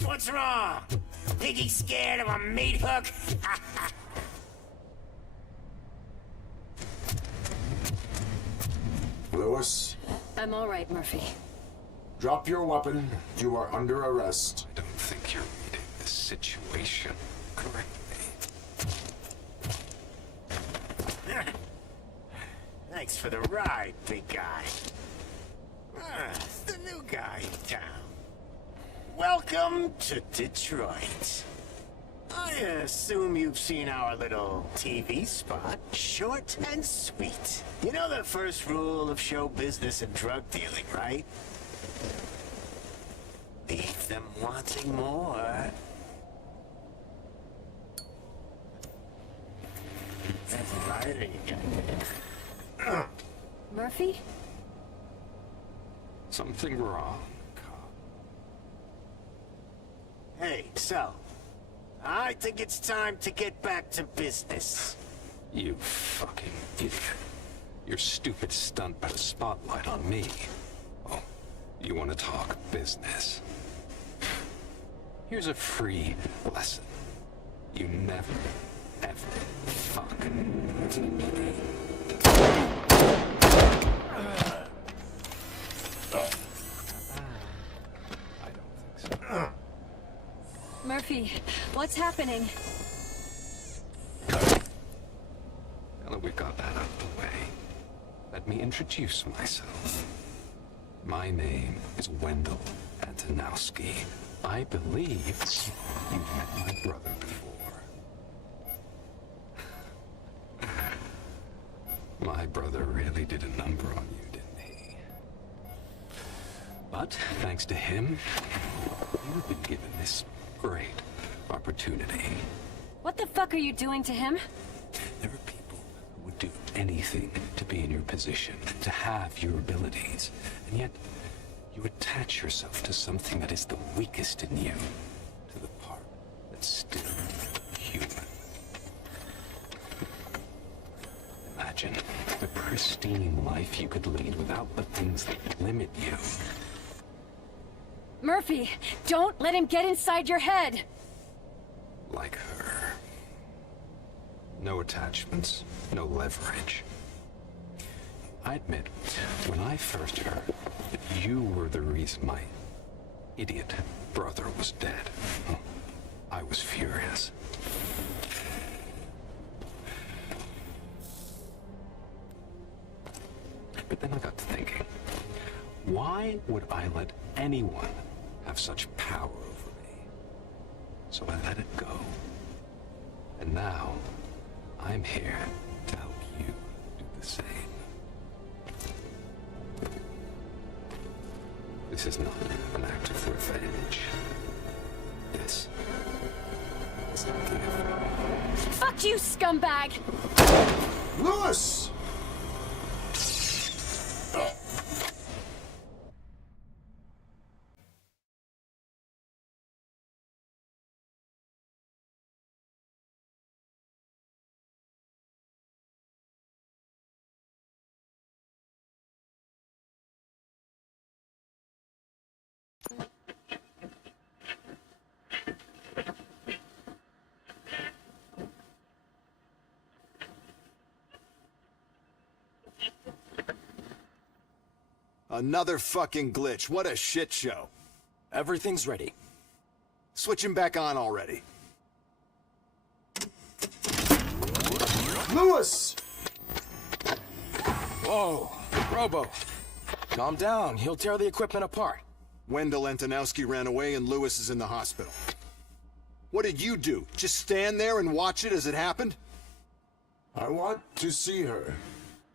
What's wrong? Think he's scared of a meat hook? Lewis, I'm all right, Murphy. drop your weapon. You are under arrest. I don't think you're reading this situation correctly. Thanks for the ride, big guy. It's the new guy in town. Welcome to Detroit. I assume you've seen our little TV spot. Short and sweet. You know the first rule of show business and drug dealing, right? Leave them wanting more. That's right again. Murphy? Something wrong. Hey, so, I think it's time to get back to business. You fucking idiot. Your stupid stunt put a spotlight on me. Oh, you want to talk business? Here's a free lesson. You never, ever fuck anybody. Murphy, what's happening? Now that we got that out of the way, let me introduce myself. My name is Wendell Antonowski. I believe you've met my brother before. My brother really did a number on you, didn't he? But thanks to him, you've been given this great opportunity. What the fuck are you doing to him? There are people who would do anything to be in your position, to have your abilities, and yet you attach yourself to something that is the weakest in you, to the part that's still human. Imagine the pristine life you could lead without the things that limit you. Murphy, don't let him get inside your head! Like her. No attachments, no leverage. I admit, when I first heard that you were the reason my idiot brother was dead, I was furious. But then I got to thinking, why would I let anyone have such power over me? So I let it go. And now, I'm here to help you do the same. This is not an act of revenge. This is a gift. Fuck you, scumbag! Lewis! Another fucking glitch. What a shit show. Everything's ready. Switch him back on already. Lewis! Whoa, Robo. Calm down. He'll tear the equipment apart. Wendell Antonowski ran away and Lewis is in the hospital. What did you do? Just stand there and watch it as it happened? I want to see her.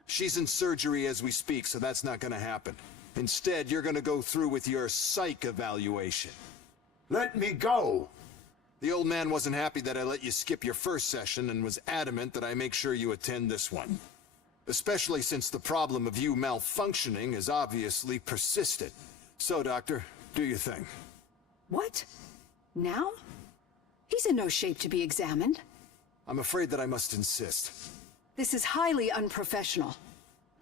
She's in surgery as we speak, so that's not gonna happen. Instead, you're gonna go through with your psych evaluation. Let me go. The old man wasn't happy that I let you skip your first session and was adamant that I make sure you attend this one. Especially since the problem of you malfunctioning is obviously persistent. So, Doctor, do your thing. What? Now? He's in no shape to be examined. I'm afraid that I must insist. This is highly unprofessional.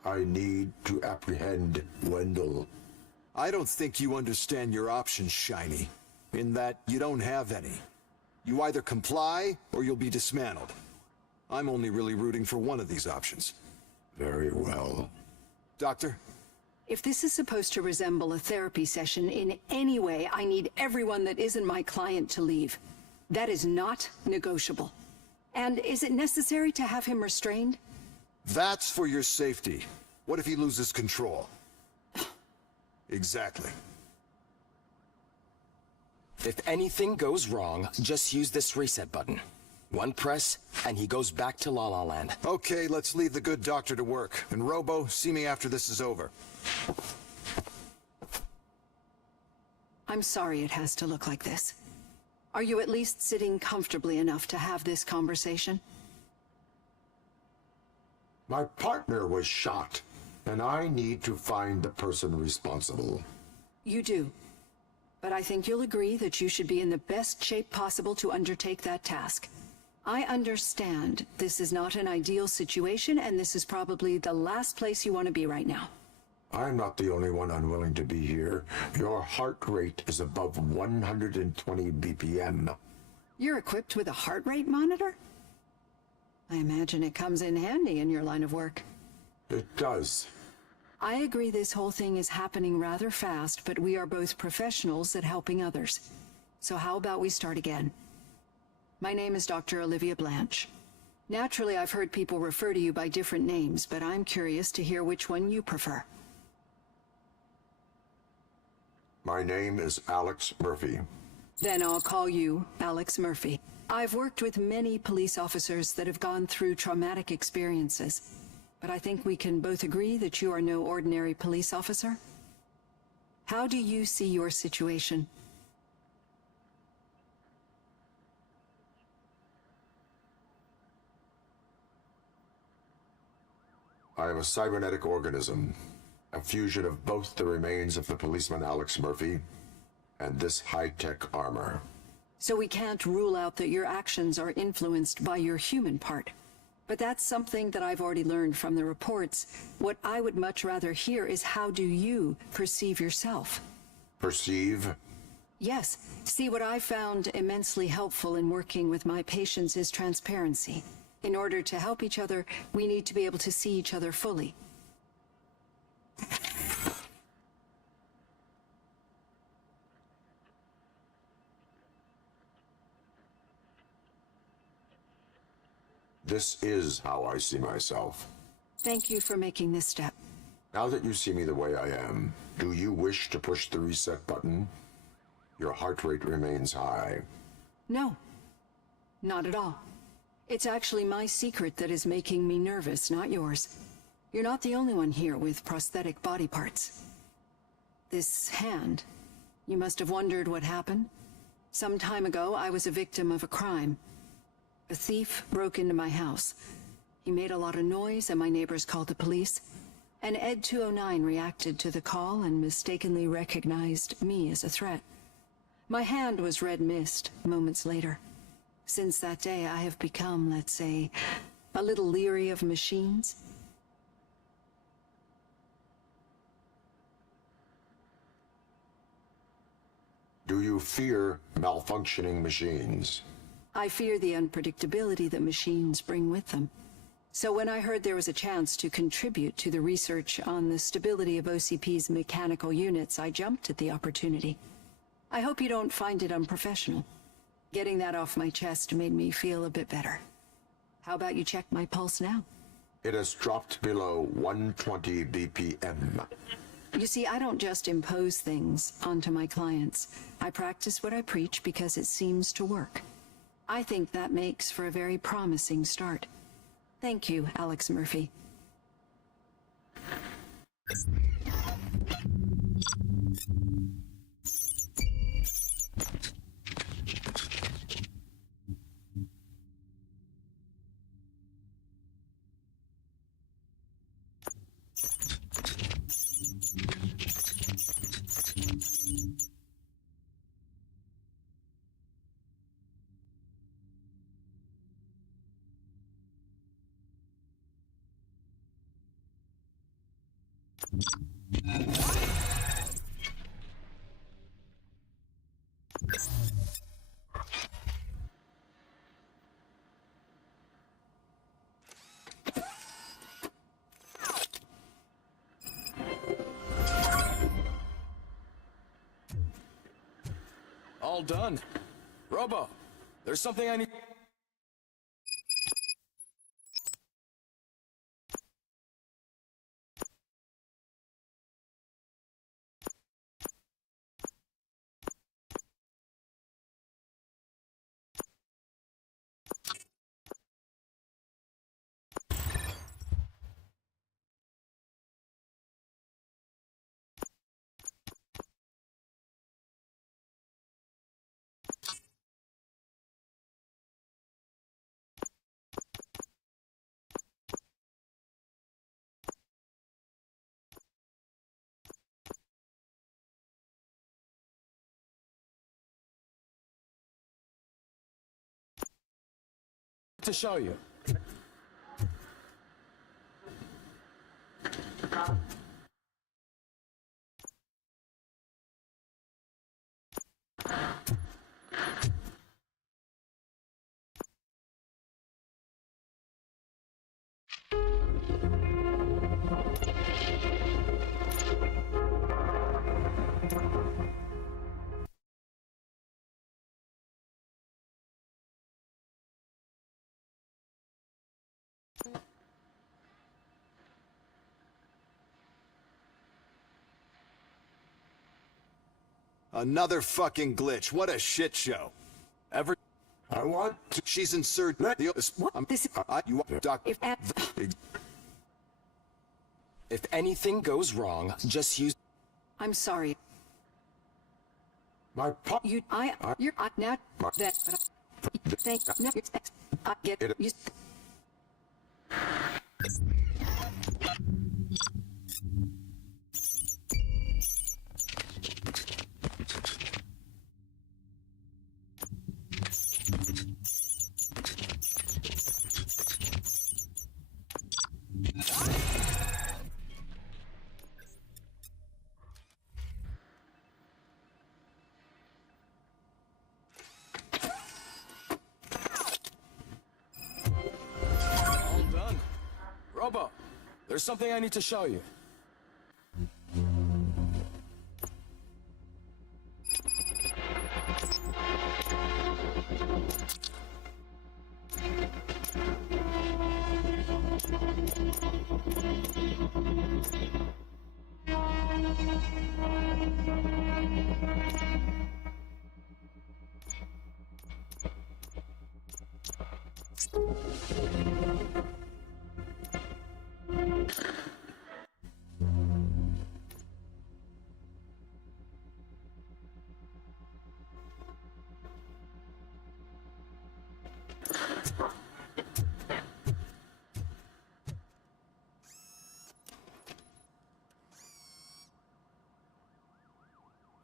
I need to apprehend Wendell. I don't think you understand your options, Shiny. In that you don't have any. You either comply or you'll be dismantled. I'm only really rooting for one of these options. Very well. Doctor? If this is supposed to resemble a therapy session in any way, I need everyone that isn't my client to leave. That is not negotiable. And is it necessary to have him restrained? That's for your safety. What if he loses control? Exactly. If anything goes wrong, just use this reset button. One press, and he goes back to La La Land. Okay, let's leave the good doctor to work. And Robo, see me after this is over. I'm sorry it has to look like this. Are you at least sitting comfortably enough to have this conversation? My partner was shot, and I need to find the person responsible. You do. But I think you'll agree that you should be in the best shape possible to undertake that task. I understand this is not an ideal situation, and this is probably the last place you want to be right now. I'm not the only one unwilling to be here. Your heart rate is above 120 BPM. You're equipped with a heart rate monitor? I imagine it comes in handy in your line of work. It does. I agree this whole thing is happening rather fast, but we are both professionals at helping others. So how about we start again? My name is Dr. Olivia Blanche. Naturally, I've heard people refer to you by different names, but I'm curious to hear which one you prefer. My name is Alex Murphy. Then I'll call you Alex Murphy. I've worked with many police officers that have gone through traumatic experiences, but I think we can both agree that you are no ordinary police officer. How do you see your situation? I am a cybernetic organism, a fusion of both the remains of the policeman Alex Murphy and this high-tech armor. So we can't rule out that your actions are influenced by your human part. But that's something that I've already learned from the reports. What I would much rather hear is how do you perceive yourself? Perceive? Yes. See, what I found immensely helpful in working with my patients is transparency. In order to help each other, we need to be able to see each other fully. This is how I see myself. Thank you for making this step. Now that you see me the way I am, do you wish to push the reset button? Your heart rate remains high. No, not at all. It's actually my secret that is making me nervous, not yours. You're not the only one here with prosthetic body parts. This hand, you must have wondered what happened. Some time ago, I was a victim of a crime. A thief broke into my house. He made a lot of noise and my neighbors called the police. And Ed 209 reacted to the call and mistakenly recognized me as a threat. My hand was red mist moments later. Since that day, I have become, let's say, a little leery of machines. Do you fear malfunctioning machines? I fear the unpredictability that machines bring with them. So when I heard there was a chance to contribute to the research on the stability of OCP's mechanical units, I jumped at the opportunity. I hope you don't find it unprofessional. Getting that off my chest made me feel a bit better. How about you check my pulse now? It has dropped below 120 BPM. You see, I don't just impose things onto my clients. I practice what I preach because it seems to work. I think that makes for a very promising start. Thank you, Alex Murphy. All done. Robo, there's something I need... to show you. Another fucking glitch. What a shit show. I want to... She's inserted... What? This is... You want... Doc... If anything goes wrong, just use... I'm sorry. My pop... You're... now... That... Thank... No, I get... You... Robo, there's something I need to show you.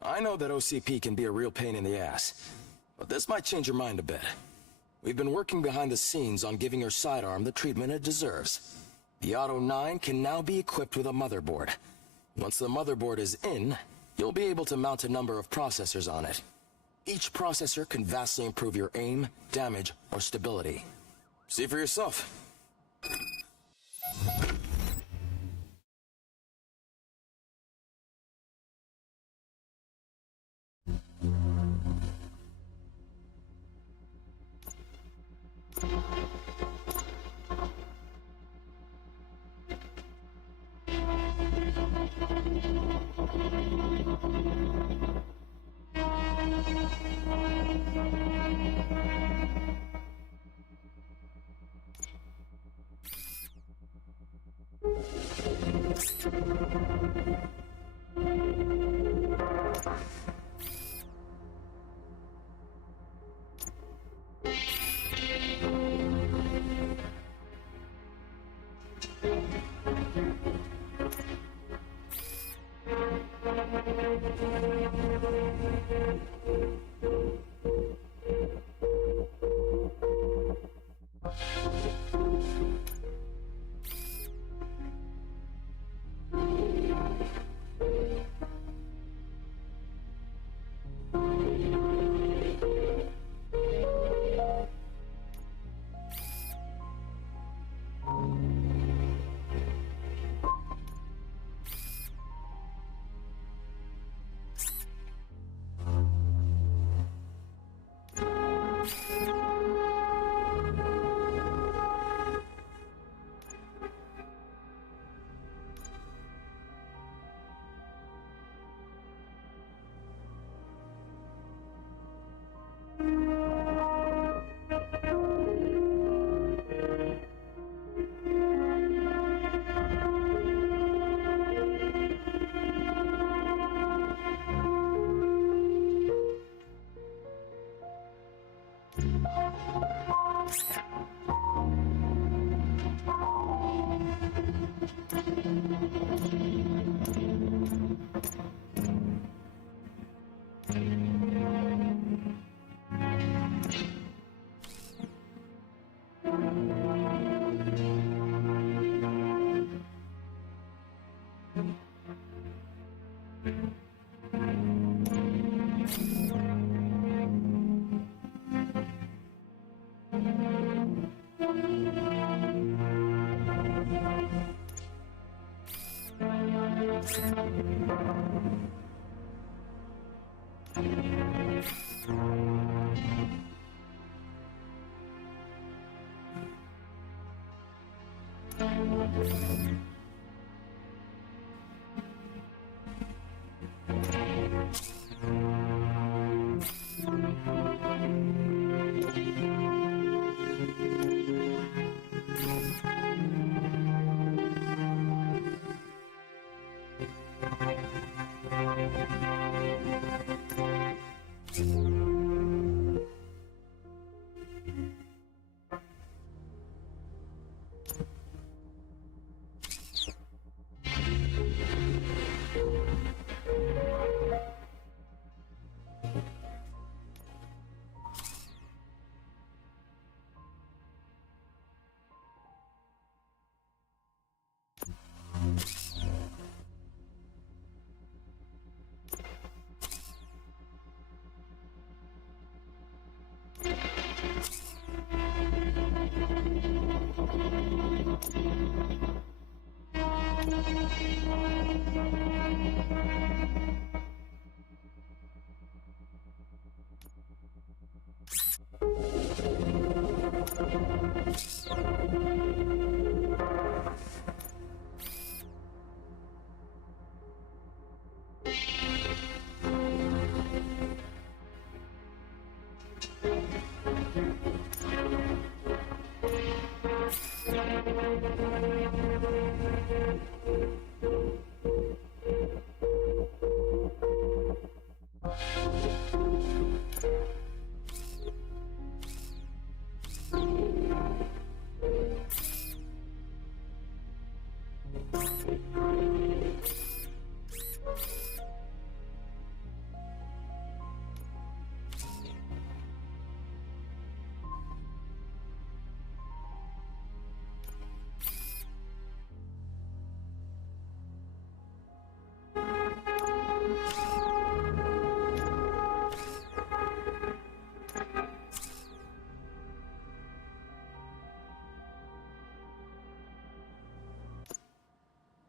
I know that OCP can be a real pain in the ass, but this might change your mind a bit. We've been working behind the scenes on giving your sidearm the treatment it deserves. The Auto 9 can now be equipped with a motherboard. Once the motherboard is in, you'll be able to mount a number of processors on it. Each processor can vastly improve your aim, damage, or stability. See for yourself.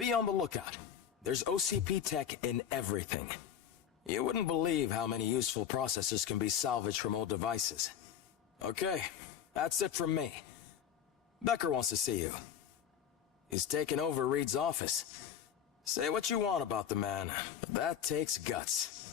Be on the lookout. There's OCP tech in everything. You wouldn't believe how many useful processors can be salvaged from old devices. Okay, that's it from me. Becker wants to see you. He's taken over Reed's office. Say what you want about the man, but that takes guts.